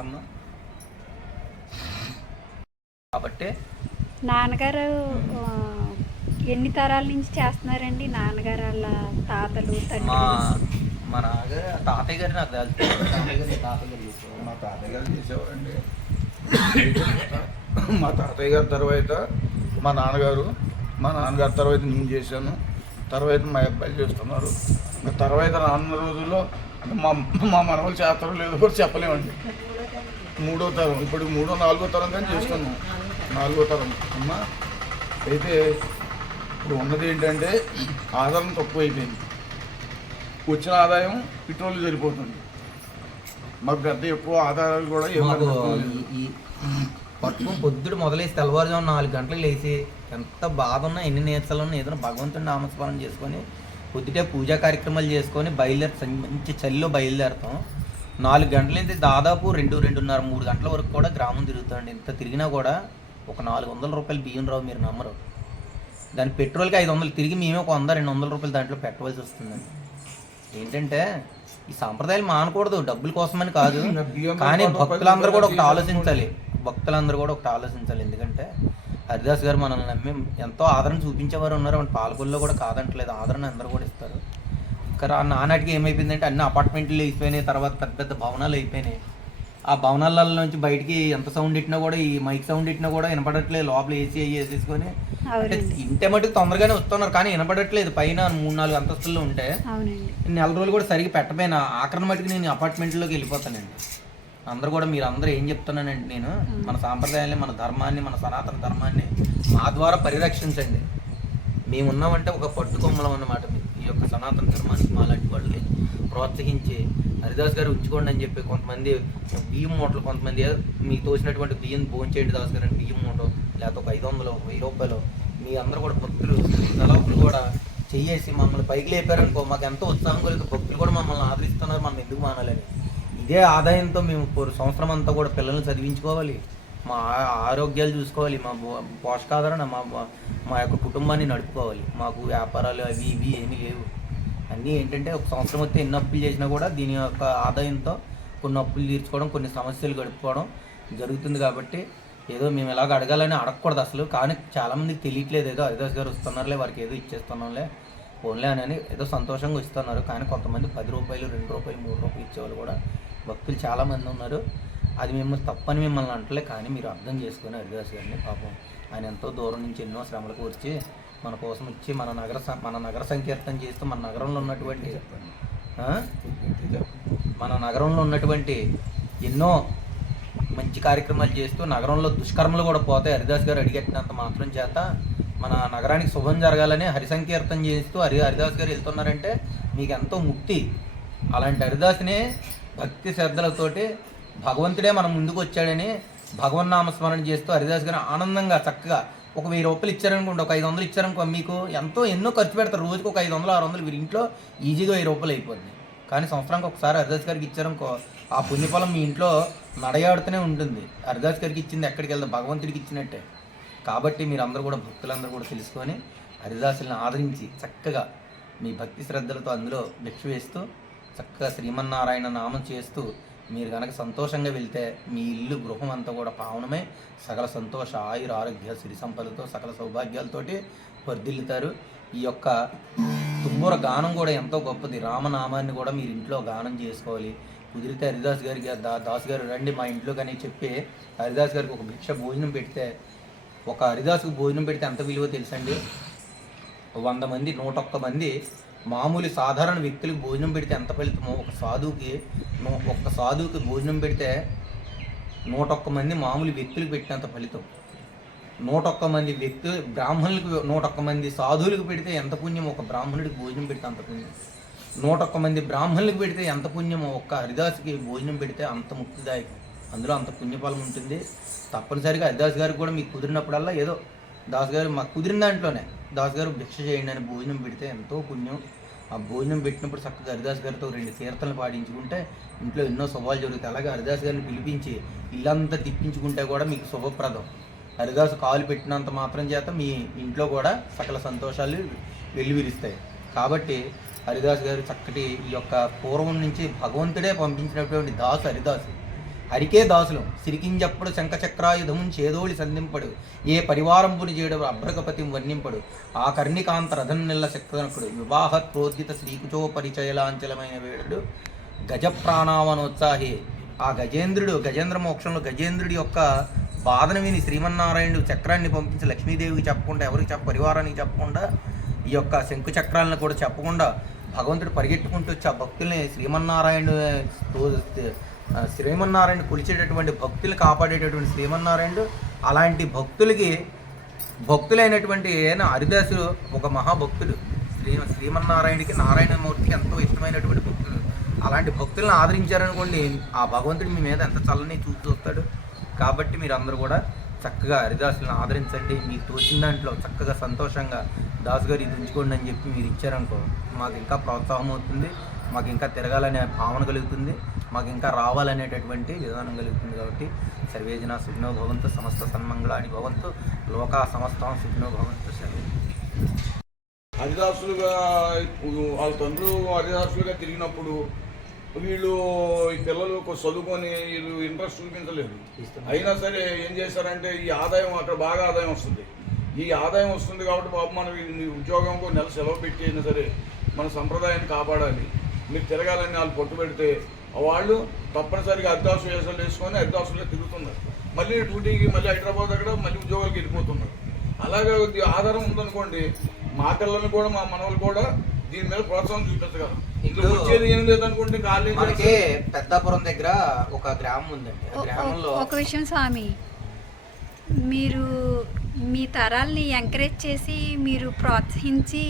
కాబట్టి నాన్నగారు ఆ, ఎన్ని తరాల నుంచి చేస్తున్నారండి? నాన్నగారు వాళ్ళ తాతలు మా తండ్రి. మా నాన్నగారు తాతయ్య గారు నాకు తెలుసు. తాతయ్య గారు చేసేవారు. మా తాతయ్య గారు చేసేవారండి. మా తాతయ్య గారి తర్వాత మా నాన్నగారు, మా నాన్నగారి తర్వాత నేను చేశాను, తర్వాత మా అబ్బాయిలు చేస్తున్నారు. తర్వాత రానున్న రోజుల్లో మా మా మనవలు చేస్తారో లేదో కూడా చెప్పలేమండి. మూడో తరం, ఇప్పుడు నాలుగో తరం కానీ చేస్తున్నాం. నాలుగో తరం అమ్మా. అయితే ఇప్పుడు ఉన్నది ఏంటంటే ఆదాయం తక్కువ అయిపోయింది. వచ్చిన ఆదాయం పెట్రోల్ సరిపోతుంది. మాకు పెద్ద ఎక్కువ ఆదాయాలు కూడా మాకు ఈ పట్టుకుని పొద్దుడు మొదలేసి తెల్లవారుజాము 4 గంటలకు లేచి ఎంత బాధ ఉన్నా ఎన్ని నేర్చాలు ఉన్నా ఏదైనా భగవంతుని నామస్మరణ చేసుకొని పొద్దుటే పూజా కార్యక్రమాలు చేసుకొని మంచి చలిలో బయలుదేరుతాం. 4 గంటల నుంచి దాదాపు 2:30 3 గంటల వరకు కూడా గ్రామం తిరుగుతామండి. ఇంత తిరిగినా కూడా ఒక 400 రూపాయలు బియ్యం రావు, మీరు నమ్మరు. దాని పెట్రోల్కి 500, తిరిగి మేమే ఒక 100-200 రూపాయలు దాంట్లో పెట్టవలసి వస్తుందండి. ఏంటంటే ఈ సాంప్రదాయాలు మానకూడదు, డబ్బుల కోసమని కాదు, కానీ భక్తులందరూ కూడా ఒకటి ఆలోచించాలి. ఎందుకంటే హరిదాస్ గారు మనల్ని నమ్మి ఎంతో ఆదరణ చూపించేవారు ఉన్నారు. మన పాలకొల్లో కూడా కాదంటలేదు, ఆదరణ అందరూ కూడా ఇస్తారు. కానీ నానాటికి ఏమైపోయిందంటే అన్ని అపార్ట్మెంట్లు అయిపోయినాయి, తర్వాత పెద్ద పెద్ద భవనాలు అయిపోయినాయి. ఆ భవనాల నుంచి బయటికి ఎంత సౌండ్ ఇట్టినా కూడా, ఈ మైక్ సౌండ్ ఇట్టినా కూడా వినపడట్లేదు. లోపల ఏసీ వేసేసుకొని అంటే ఇంటే మటుకు తొందరగానే వస్తున్నారు, కానీ వినపడట్లేదు. పైన 3-4 అంతస్తుల్లో ఉంటే నెల రోజులు కూడా సరిగ్గా పెట్టపోయినా ఆఖరణ మటుకు నేను అపార్ట్మెంట్లోకి వెళ్ళిపోతానండి. అందరూ కూడా మీరు అందరూ ఏం చెప్తున్నానండి, నేను మన సాంప్రదాయాన్ని, మన ధర్మాన్ని, మన సనాతన ధర్మాన్ని మా ద్వారా పరిరక్షించండి. మేము ఉన్నామంటే ఒక పట్టుకొమ్మలం అన్నమాట. ఈ యొక్క సనాతన ధర్మానికి మాలాంటి వాళ్ళని ప్రోత్సహించి హరిదాస్ గారు ఉంచుకోండి అని చెప్పి కొంతమంది బియ్యం మూటలు, కొంతమంది మీకు తోచినటువంటి బియ్యం భోంచేయండి దాస్ గారు అని బియ్యం మూట, లేకపోతే ఒక 500 1000 రూపాయలు మీ అందరూ కూడా భక్తులు తలపులు కూడా చెయ్యేసి మమ్మల్ని పైకి లేపారనుకో, మాకు ఎంతో ఉత్సాహం కలిగి భక్తులు కూడా మమ్మల్ని ఆదరిస్తున్నారు. మనం ఎందుకు మానాలని ఇదే ఆదాయంతో మేము సంవత్సరం అంతా కూడా పిల్లల్ని చదివించుకోవాలి, మా ఆరోగ్యాలు చూసుకోవాలి, మా పోషకాధారణ, మా యొక్క కుటుంబాన్ని నడుపుకోవాలి. మాకు వ్యాపారాలు అవి ఇవి ఏమీ లేవు. అన్నీ ఏంటంటే ఒక సంవత్సరం వస్తే ఎన్ని అప్పులు చేసినా కూడా దీని యొక్క ఆదాయంతో కొన్ని అప్పులు తీర్చుకోవడం, కొన్ని సమస్యలు గడుపుకోవడం జరుగుతుంది. కాబట్టి ఏదో మేము ఎలాగ అడగాలని అడగకూడదు అసలు. కానీ చాలామందికి తెలియట్లేదు, ఏదో హరిదాస్ గారు వస్తున్నారులే వారికి ఏదో ఇచ్చేస్తున్నాంలే ఫోన్లే అని ఏదో సంతోషంగా ఇస్తున్నారు. కానీ కొంతమంది 10 రూపాయలు 2 రూపాయలు 3 రూపాయలు ఇచ్చేవాళ్ళు కూడా భక్తులు చాలామంది ఉన్నారు. అది మేము తప్పని మిమ్మల్ని అంటలే, కానీ మీరు అర్థం చేసుకొని హరిదాస్ గారిని, పాపం ఆయన ఎంతో దూరం నుంచి ఎన్నో శ్రమలకు వచ్చి మన కోసం ఇచ్చి మన నగర సంకీర్తన చేస్తూ మన నగరంలో ఉన్నటువంటి ఎన్నో మంచి కార్యక్రమాలు చేస్తూ నగరంలో దుష్కర్మలు కూడా పోతాయి. హరిదాస్ గారు అడిగెట్టినంత మాత్రం చేత మన నగరానికి శుభం జరగాలని హరి సంకీర్తన చేస్తూ హరిదాస్ గారు వెళ్తున్నారంటే మీకు ఎంతో ముక్తి. అలాంటి హరిదాస్నే భక్తి శ్రద్ధలతోటి భగవంతుడే మన ముందుకు వచ్చాడని భగవన్నామస్మరణ చేస్తూ హరిదాస్ గారు ఆనందంగా చక్కగా ఒక 1000 రూపాయలు ఇచ్చారనుకోండి, ఒక 500 ఇచ్చారనుకో, మీకు ఎన్నో ఖర్చు పెడతారు. రోజుకి ఒక 500-600 వీరి ఇంట్లో ఈజీగా 1000 రూపాయలు అయిపోద్ది. కానీ సంవత్సరానికి ఒకసారి హరిదాస్ గారికి ఇచ్చారనుకో, ఆ పుణ్యఫలం మీ ఇంట్లో నడయాడుతూనే ఉంటుంది. హరిదాస్ గారికి ఇచ్చింది ఎక్కడికి వెళ్తే భగవంతుడికి ఇచ్చినట్టే. కాబట్టి మీరు అందరూ కూడా భక్తులందరూ కూడా తెలుసుకొని హరిదాసులను ఆదరించి చక్కగా మీ భక్తి శ్రద్ధలతో అందులో భిక్ష వేస్తూ చక్కగా శ్రీమన్నారాయణ నామం చేస్తూ మీరు కనుక సంతోషంగా వెళ్తే మీ ఇల్లు గృహం అంతా కూడా పావనమై సకల సంతోష ఆయుర ఆరోగ్య సిరి సంపదలతో సకల సౌభాగ్యాలతోటి వర్ధిల్లుతారు. ఈ యొక్క తుమ్మూర గానం కూడా ఎంతో గొప్పది. రామనామాన్ని కూడా మీరు ఇంట్లో గానం చేసుకోవాలి. కుదిరితే హరిదాస్ గారికి దాస్ గారు రండి మా ఇంట్లో కానీ చెప్పి హరిదాస్ గారికి ఒక భిక్ష భోజనం పెడితే, ఒక హరిదాసుకు భోజనం పెడితే ఎంత విలువ తెలుసండి. 100 మంది 101 మంది మామూలు సాధారణ వ్యక్తులకు భోజనం పెడితే ఎంత ఫలితమో, ఒక సాధువుకి భోజనం పెడితే 101 మంది మామూలు వ్యక్తులకు పెట్టినంత ఫలితం. 101 మంది బ్రాహ్మణులకు 101 మంది సాధువులకు పెడితే ఎంత పుణ్యం, ఒక బ్రాహ్మణుడికి భోజనం పెడితే అంత పుణ్యం. 101 మంది బ్రాహ్మణులకు పెడితే ఎంత పుణ్యమో, ఒక్క హరిదాసుకి భోజనం పెడితే అంత ముక్తిదాయకం. అందులో అంత పుణ్యఫలం ఉంటుంది. తప్పనిసరిగా హరిదాస్ గారికి కూడా మీకు కుదిరినప్పుడల్లా ఏదో దాస్ గారు మాకు కుదిరిన దాంట్లోనే దాస్ గారు భిక్ష చేయండి అని భోజనం పెడితే ఎంతో పుణ్యం. ఆ భోజనం పెట్టినప్పుడు చక్కగా హరిదాస్ గారితో 2 కీర్తనలు పాడించుకుంటే ఇంట్లో ఎన్నో శుభాలు జరుగుతాయి. అలాగే హరిదాస్ గారిని పిలిపించి ఇల్లంతా తిప్పించుకుంటే కూడా మీకు శుభప్రదం. హరిదాసు కాలు పెట్టినంత మాత్రం చేత మీ ఇంట్లో కూడా సకల సంతోషాలు వెల్లువిరుస్తాయి. కాబట్టి హరిదాస్ గారు చక్కటి ఈ యొక్క పూర్వం నుంచి భగవంతుడే పంపించినటువంటి హరిదాసు హరికే దాసులం సిరికింజప్పుడు శంఖచక్రాయుధమున్ చేదోళి సంధింపడు ఏ పరివారంపుని చేయడు అభ్రగపతి వర్ణింపడు ఆ కర్ణికాంత రథన్నెల్ల శక్తనకుడు వివాహత్ ప్రోద్ధిత శ్రీకుచో పరిచయలాంచలమైన వేడుడు గజప్రాణావనోత్సాహి ఆ గజేంద్ర మోక్షంలో గజేంద్రుడి యొక్క బాధను విని శ్రీమన్నారాయణుడు చక్రాన్ని పంపించి లక్ష్మీదేవికి చెప్పకుండా ఎవరికి పరివారానికి చెప్పకుండా ఈ యొక్క శంకు చక్రాలను కూడా చెప్పకుండా భగవంతుడు పరిగెట్టుకుంటూ వచ్చి ఆ భక్తుల్ని శ్రీమన్నారాయణ కొలిచేటటువంటి భక్తులు కాపాడేటటువంటి శ్రీమన్నారాయణుడు అలాంటి భక్తులైనటువంటి హరిదాసుడు ఒక మహాభక్తుడు శ్రీమన్నారాయణకి నారాయణమూర్తికి ఎంతో ఇష్టమైనటువంటి భక్తుడు అలాంటి భక్తులను ఆదరించారనుకోండి ఆ భగవంతుడు మీ మీద ఎంత చల్లని చూస్తాడు కాబట్టి మీరు అందరూ కూడా చక్కగా హరిదాసులను ఆదరించండి మీకు తోచిన దాంట్లో చక్కగా సంతోషంగా దాసు గారు ఇది ఉంచుకోండి అని చెప్పి మీరు ఇచ్చారనుకో మాకు ఇంకా ప్రోత్సాహం అవుతుంది మాకు ఇంకా తిరగాలనే భావన కలుగుతుంది మాకు ఇంకా రావాలనేటటువంటి విధానం కలుగుతుంది కాబట్టి సర్వేజన సుఖినో భవంతు సమస్త సన్మంగళాని భవంతు లోకా సమస్తం సుఖినో భవంతు సర్వే. హరిదాసులుగా వాళ్ళ తండ్రులు హరిదాసులుగా తిరిగినప్పుడు వీళ్ళు ఈ పిల్లలు చదువుకొని వీళ్ళు ఇంట్రెస్ట్ చూపించలేదు. అయినా సరే ఏం చేశారంటే ఈ ఆదాయం అక్కడ బాగా ఆదాయం వస్తుంది. ఈ ఆదాయం వస్తుంది కాబట్టి బాబు మనం ఉద్యోగంకు నెల సెలవు పెట్టి అయినా సరే మన సంప్రదాయాన్ని కాపాడాలి, మీరు తిరగాలని వాళ్ళు పట్టు పెడితే వాళ్ళు తప్పనిసరిగా హరిదాసు వేషాలు వేసుకొని హరిదాసులుగా తిరుగుతున్నారు. మళ్ళీ డ్యూటీకి మళ్ళీ హైదరాబాద్ అక్కడ మళ్ళీ ఉద్యోగాలకు వెళ్ళిపోతున్నారు. అలాగే ఆధారం ఉందనుకోండి మా పిల్లల్ని కూడా మా మనవలు కూడా దీని మీద ప్రోత్సాహం చూపించగలం. వచ్చేది ఏం లేదనుకుంటే మనకి పెద్దాపురం దగ్గర ఒక గ్రామం ఉందండి. ఆ గ్రామంలో ఒక విషయం స్వామి, మీరు మీ తరాల్ని ఎంకరేజ్ చేసి మీరు ప్రోత్సహించి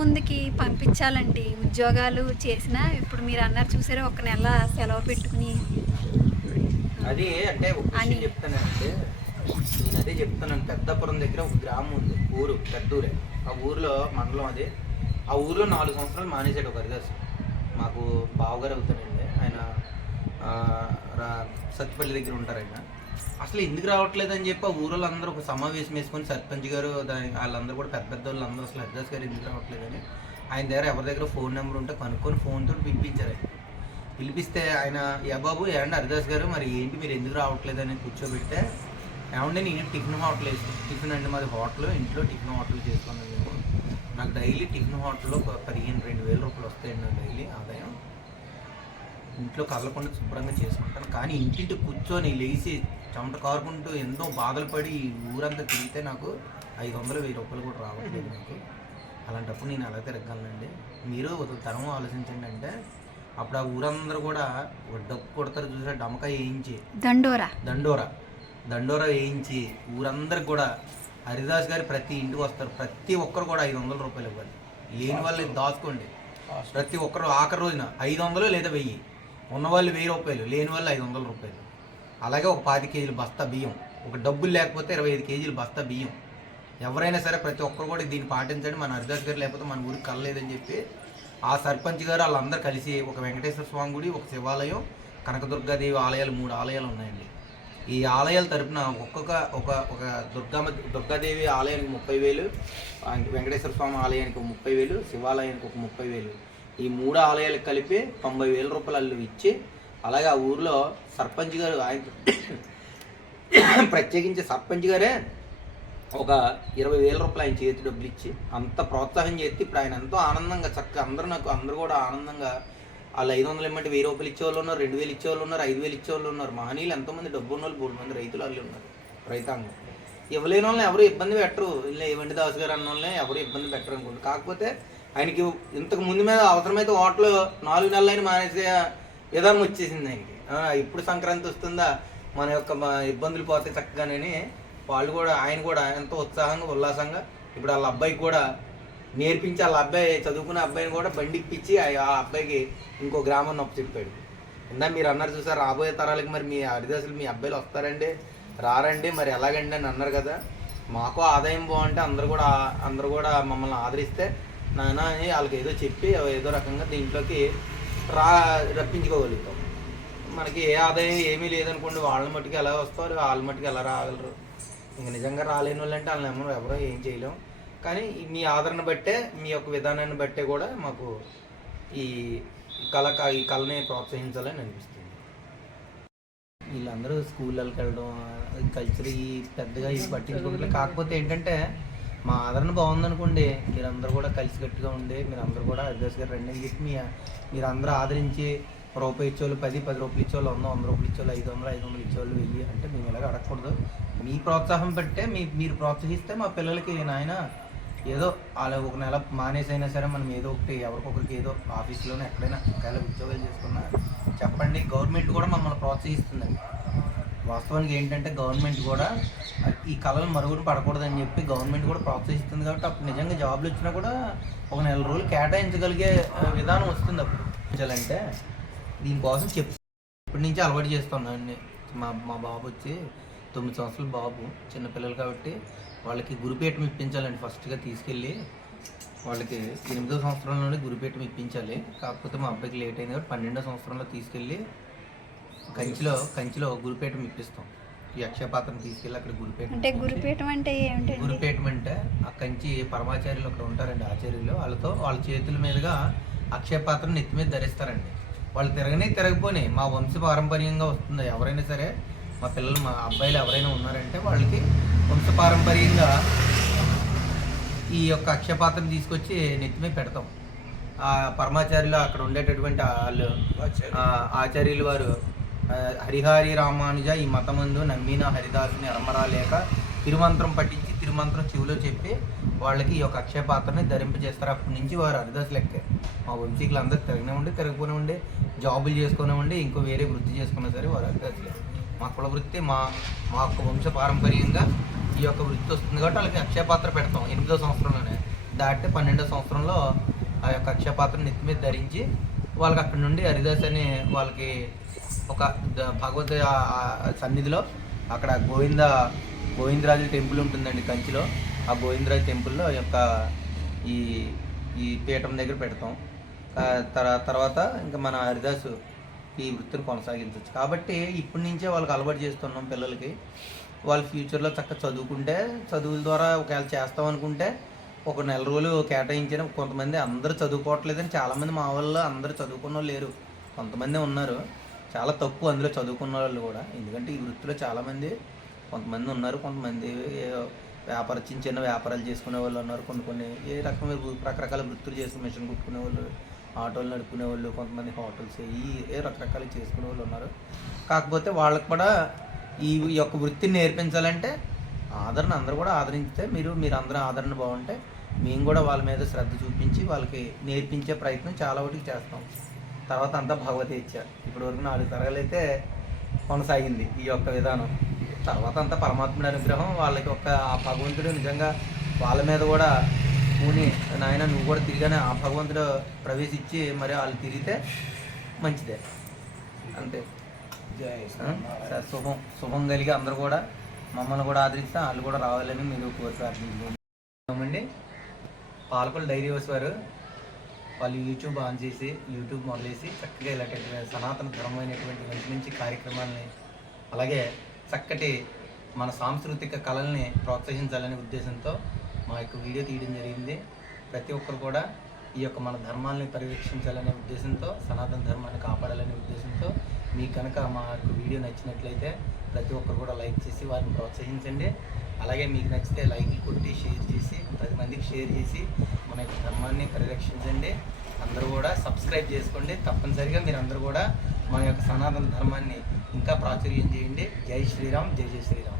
ముందుకి పంపించాలండి. ఉద్యోగాలు చేసినా ఇప్పుడు మీరు అన్నారు చూసారా, ఒక నెల సెలవు పెట్టుకుని అది అంటే ఒక విషయం చెప్తానంటే నేను అదే చెప్తాను. పెద్దాపురం దగ్గర ఒక గ్రామం ఉంది, ఊరు పెద్దూరే. ఆ ఊరిలో మండలం అది. ఆ ఊరిలో 4 సంవత్సరాలు మానేసాడు ఒక హరిదాసు. మాకు బావగారు అవుతాడండి ఆయన, సత్తిపల్లి దగ్గర ఉంటారు ఆయన. అసలు ఎందుకు రావట్లేదని చెప్పి ఆ ఊరిలో అందరూ ఒక సమావేశం వేసుకొని సర్పంచ్ గారు వాళ్ళందరూ కూడా పెద్ద వాళ్ళు అందరూ అసలు హరిదాస్ గారు ఎందుకు రావట్లేదని ఆయన దగ్గర ఎవరి దగ్గర ఫోన్ నెంబర్ ఉంటే కనుక్కొని ఫోన్తో పిలిపించారు. పిలిపిస్తే ఆయన ఏ బాబు ఏమండి హరిదాస్ గారు మరి ఏంటి మీరు ఎందుకు రావట్లేదని కూర్చోబెడితే, ఏమంటే నేను టిఫిన్ హోటల్ వేసుకున్నాను. టిఫిన్ అండి మాది హోటల్, ఇంట్లో టిఫిన్ హోటల్ చేసుకున్నాను. నాకు డైలీ టిఫిన్ హోటల్లో 15,000-20,000 రూపాయలు వస్తాయండి డైలీ ఆదాయం. ఇంట్లో కదలకుండా శుభ్రంగా చేసుకుంటాను. కానీ ఇంటింటి కూర్చొని లేచి చెమట కారుకుంటూ ఎంతో బాధలు పడి ఊరంతా తిరిగితే నాకు 500-1000 రూపాయలు కూడా రావట్లేదు నాకు. అలాంటప్పుడు నేను ఎలా తిరగలనండి? మీరు ఒక తరం ఆలోచించండి. అంటే అప్పుడు ఆ ఊరందరూ కూడా ఒక డప్పు కొడతారు చూసారా, డమకాయ వేయించి దండోరా వేయించి ఊరందరికి కూడా హరిదాస్ గారు ప్రతి ఇంటికి వస్తారు. ప్రతి ఒక్కరు కూడా 500 రూపాయలు ఇవ్వాలి. లేని వాళ్ళు దాచుకోండి. ప్రతి ఒక్కరు ఆఖరి రోజున 500 లేదా 1000, ఉన్నవాళ్ళు 1000 రూపాయలు, లేని వాళ్ళు 500 రూపాయలు. అలాగే ఒక 10 కేజీలు బస్తా బియ్యం, ఒక డబ్బులు లేకపోతే 25 కేజీలు బస్తా బియ్యం. ఎవరైనా సరే ప్రతి ఒక్కరు కూడా దీన్ని పాటించండి. మన హరిదాస్ గారు లేకపోతే మన ఊరికి కలలేదని చెప్పి ఆ సర్పంచ్ గారు వాళ్ళందరూ కలిసి ఒక వెంకటేశ్వర స్వామి గుడి, ఒక శివాలయం, కనకదుర్గాదేవి ఆలయాలు 3 ఆలయాలు ఉన్నాయండి. ఈ ఆలయాల తరపున ఒక దుర్గాదేవి ఆలయానికి 30,000, వెంకటేశ్వర స్వామి ఆలయానికి 30,000, శివాలయానికి ఒక 30,000, ఈ 3 ఆలయాలకు కలిపి 90,000 రూపాయలు ఇచ్చి, అలాగే ఆ ఊరిలో సర్పంచ్ గారు ఆయన ప్రత్యేకించి సర్పంచ్ గారే ఒక 20,000 రూపాయలు ఆయన చేతి డబ్బులు ఇచ్చి అంత ప్రోత్సాహం చేస్తే ఇప్పుడు ఆయన ఎంతో ఆనందంగా చక్కగా అందరూ కూడా ఆనందంగా వాళ్ళు 500 ఇమ్మంటే 1000 రూపాయలు ఇచ్చేవాళ్ళు ఉన్నారు, 2,000 ఇచ్చేవాళ్ళు ఉన్నారు, 5,000 ఇచ్చేవాళ్ళు ఉన్నారు. మహనీయులు ఎంతోమంది డబ్బు ఉన్న వాళ్ళు 3 మంది రైతులు వాళ్ళు ఉన్నారు. రైతాంగం ఇవ్వలేని వాళ్ళని ఎవరు ఇబ్బంది పెట్టరు. ఏమంటే దాసు గారు అన్న వాళ్ళని ఎవరు ఇబ్బంది పెట్టరు అనుకోండి. కాకపోతే ఆయనకి ఇంతకు ముందు మీద అవసరమైతే హోటల్ 4 నెలలైన మానేసే విధానం వచ్చేసింది ఆయనకి. ఇప్పుడు సంక్రాంతి వస్తుందా మన యొక్క ఇబ్బందులు పోతే చక్కగానే ఆయన కూడా ఎంతో ఉత్సాహంగా ఉల్లాసంగా ఇప్పుడు వాళ్ళ అబ్బాయికి కూడా నేర్పించి వాళ్ళ అబ్బాయి చదువుకునే అబ్బాయిని కూడా బండిక్కిచ్చి ఆ అబ్బాయికి ఇంకో గ్రామాన్ని చెప్పాడు. ఇందా మీరు అన్నారు చూసారు, రాబోయే తరాలకి మరి మీ హరిదాసులు మీ అబ్బాయిలు వస్తారండి రారండి మరి ఎలాగండి అని అన్నారు కదా. మాకు ఆదాయం బాగుంటే అందరూ కూడా మమ్మల్ని ఆదరిస్తే నాన్న అని వాళ్ళకి ఏదో చెప్పి ఏదో రకంగా దీంట్లోకి రప్పించుకోగలుగుతాం. మనకి ఏ ఆదాయం ఏమీ లేదనుకోండి, వాళ్ళ మట్టుకు ఎలా వస్తారు, వాళ్ళ మట్టుకు ఎలా రాగలరు. ఇంక నిజంగా రాలేని వాళ్ళు అంటే వాళ్ళని ఎవరో ఏం చేయలేం. కానీ మీ ఆదరణ బట్టే, మీ యొక్క విధానాన్ని బట్టే కూడా మాకు ఈ కళని ప్రోత్సహించాలని అనిపిస్తుంది. వీళ్ళందరూ స్కూళ్ళకి వెళ్ళడం కల్చర్ ఈ పెద్దగా ఇవి పట్టించుకోవట్లేదు. కాకపోతే ఏంటంటే మా ఆదరణ బాగుందనుకోండి, మీరందరూ కూడా కలిసికట్టుగా ఉండి మీరందరూ కూడా హరిదాస్ గారు రండి అని చెప్పి మీరందరూ ఆదరించి రూపాయి ఇచ్చేవాళ్ళు 10 రూపాయలు ఇచ్చేవాళ్ళు 100 రూపాయలు ఇచ్చేవాళ్ళు 500 ఇచ్చేవాళ్ళు 1000 అంటే మేము ఇలాగ అడగకూడదు. మీ ప్రోత్సాహం పెట్టే మీరు ప్రోత్సహిస్తే మా పిల్లలకి నాయన ఏదో అలా ఒక నెల మానేసైనా సరే మనం ఏదో ఒకటి ఎవరికొకరికి ఏదో ఆఫీస్లోనే ఎక్కడైనా ఒకవేళ ఉద్యోగాలు చేసుకున్నా చెప్పండి. గవర్నమెంట్ కూడా మమ్మల్ని ప్రోత్సహిస్తుందండి. వాస్తవానికి ఏంటంటే గవర్నమెంట్ కూడా ఈ కళలు మరుగున పడకూడదని చెప్పి గవర్నమెంట్ కూడా ప్రోత్సహిస్తుంది. కాబట్టి అప్పుడు నిజంగా జాబ్లు వచ్చినా కూడా ఒక నెల రోజులు కేటాయించగలిగే విధానం వస్తుంది. అప్పుడు అంటే దీనికోసం ఇప్పటి నుంచి అలవాటు చేస్తున్నాను. మా బాబు వచ్చి 9 సంవత్సరాల బాబు, చిన్నపిల్లలు కాబట్టి వాళ్ళకి గురుపేటం ఇప్పించాలండి. ఫస్ట్గా తీసుకెళ్ళి వాళ్ళకి 8వ సంవత్సరంలోనే గురుపేటం ఇప్పించాలి. కాకపోతే మా అబ్బాయికి లేట్ అయింది కాబట్టి 12వ సంవత్సరంలో తీసుకెళ్ళి కంచిలో గురుపేటం ఇప్పిస్తాం. ఈ అక్షయపాత్రను తీసుకెళ్ళి అక్కడ అంటే గురుపీఠం అంటే ఏమిటండి? గురుపేటం అంటే ఆ కంచి పరమాచార్యులు అక్కడ ఉంటారండి, ఆచార్యులు. వాళ్ళ చేతుల మీదుగా అక్షయపాత్రను నెత్తి మీద ధరిస్తారండి. వాళ్ళు తిరగపోని మా వంశ పారంపర్యంగా వస్తుంది. ఎవరైనా సరే మా పిల్లలు మా అబ్బాయిలు ఎవరైనా ఉన్నారంటే వాళ్ళకి వంశ పారంపర్యంగా ఈ యొక్క అక్షయపాత్రను తీసుకొచ్చి నెత్తి మీద పెడతాం. ఆ పరమాచార్యులు అక్కడ ఉండేటటువంటి వాళ్ళు ఆచార్యులు వారు హరిహరి రామానుజ ఈ మతమందు నమ్మిన హరిదాసుని అరమరాలేక తిరుమంత్రం పట్టించి తిరుమంత్రం చెవిలో చెప్పి వాళ్ళకి ఈ యొక్క అక్షయపాత్రని ధరింపజేస్తారు. అప్పటి నుంచి వారు హరిదాసు లెక్కే. మా వంశీకులు అందరూ తిరగపోనే ఉండి జాబులు చేసుకునే ఉండి ఇంకో వేరే వృత్తి చేసుకున్నా సరే వారు హరిదాసులే. మా కుల వృత్తి మా యొక్క వంశ పారంపర్యంగా ఈ యొక్క వృత్తి వస్తుంది కాబట్టి వాళ్ళకి అక్షయపాత్ర పెడతాం. 8వ సంవత్సరంలోనే దాటితే 12వ సంవత్సరంలో ఆ యొక్క అక్షయపాత్రను నెత్తి మీద ధరించి వాళ్ళకి అక్కడి నుండి హరిదాస్ అని వాళ్ళకి ఒక భగవద్ సన్నిధిలో అక్కడ గోవిందరాజు టెంపుల్ ఉంటుందండి కంచిలో. ఆ గోవిందరాజు టెంపుల్లో యొక్క ఈ పీఠం దగ్గర పెడతాం. తర్వాత ఇంకా మన హరిదాసు ఈ వృత్తిని కొనసాగించవచ్చు. కాబట్టి ఇప్పటి నుంచే వాళ్ళకి అలవాటు చేస్తున్నాం పిల్లలకి. వాళ్ళు ఫ్యూచర్లో చక్కగా చదువుకుంటే చదువుల ద్వారా ఒకవేళ చేస్తాం అనుకుంటే ఒక నెల రోజులు కేటాయించిన కొంతమంది అందరూ చదువుకోవట్లేదని చాలామంది మా వాళ్ళు అందరూ చదువుకున్న వాళ్ళు లేరు, కొంతమంది ఉన్నారు. చాలా తక్కువ అందులో చదువుకున్న వాళ్ళు కూడా. ఎందుకంటే ఈ వృత్తిలో చాలామంది కొంతమంది ఉన్నారు, కొంతమంది చిన్న వ్యాపారాలు చేసుకునే వాళ్ళు ఉన్నారు, కొన్ని రకరకాల వృత్తులు చేసుకుని మిషన్ కుట్టుకునే వాళ్ళు, ఆటోలు నడుపుకునే వాళ్ళు, కొంతమంది హోటల్స్ రకరకాలు చేసుకునే వాళ్ళు ఉన్నారు. కాకపోతే వాళ్ళకి కూడా ఈ యొక్క వృత్తిని నేర్పించాలంటే ఆదరణ అందరూ కూడా ఆదరించితే మీరందరూ ఆదరణ బాగుంటే మేము కూడా వాళ్ళ మీద శ్రద్ధ చూపించి వాళ్ళకి నేర్పించే ప్రయత్నం చాలా వాటికి చేస్తాం. తర్వాత అంతా భగవతి ఇచ్చారు. ఇప్పటి వరకు 4 తరగతులు అయితే కొనసాగింది ఈ యొక్క విధానం. తర్వాత అంతా పరమాత్ముడి అనుగ్రహం. వాళ్ళకి ఆ భగవంతుడు నిజంగా వాళ్ళ మీద కూడా నాయన నువ్వు కూడా తిరిగానే ఆ భగవంతుడు ప్రవేశించి మరి వాళ్ళు తిరిగితే మంచిదే. అంతే. శుభం కలిగి అందరూ కూడా మమ్మల్ని కూడా ఆదరిస్తే వాళ్ళు కూడా రావాలని మీరు కోరి ప్రార్థించుకోండి. పాలకొల్లు డైరీ హౌస్ వారు వాళ్ళు యూట్యూబ్ ఆన్ చేసి యూట్యూబ్ మొదలేసి చక్కగా ఇలాంటి సనాతన ధర్మమైనటువంటి మంచి కార్యక్రమాలని అలాగే చక్కటి మన సాంస్కృతిక కళల్ని ప్రోత్సహించాలనే ఉద్దేశంతో మా యొక్క వీడియో తీయడం జరిగింది. ప్రతి ఒక్కరు కూడా ఈ యొక్క మన ధర్మాలని పరిరక్షించాలనే ఉద్దేశంతో, సనాతన ధర్మాన్ని కాపాడాలనే ఉద్దేశంతో మీకు కనుక మా యొక్క వీడియో నచ్చినట్లయితే ప్రతి ఒక్కరు కూడా లైక్ చేసి వారిని ప్రోత్సహించండి. అలాగే మీకు నచ్చితే లైక్లు కొట్టి షేర్ చేసి 10 మందికి షేర్ చేసి మన యొక్క ధర్మాన్ని పరిరక్షించండి. అందరూ కూడా సబ్స్క్రైబ్ చేసుకోండి. తప్పనిసరిగా మీరు అందరూ కూడా మన యొక్క సనాతన ధర్మాన్ని ఇంకా ప్రాచుర్యం చేయండి. జై శ్రీరామ్, జై శ్రీరామ్.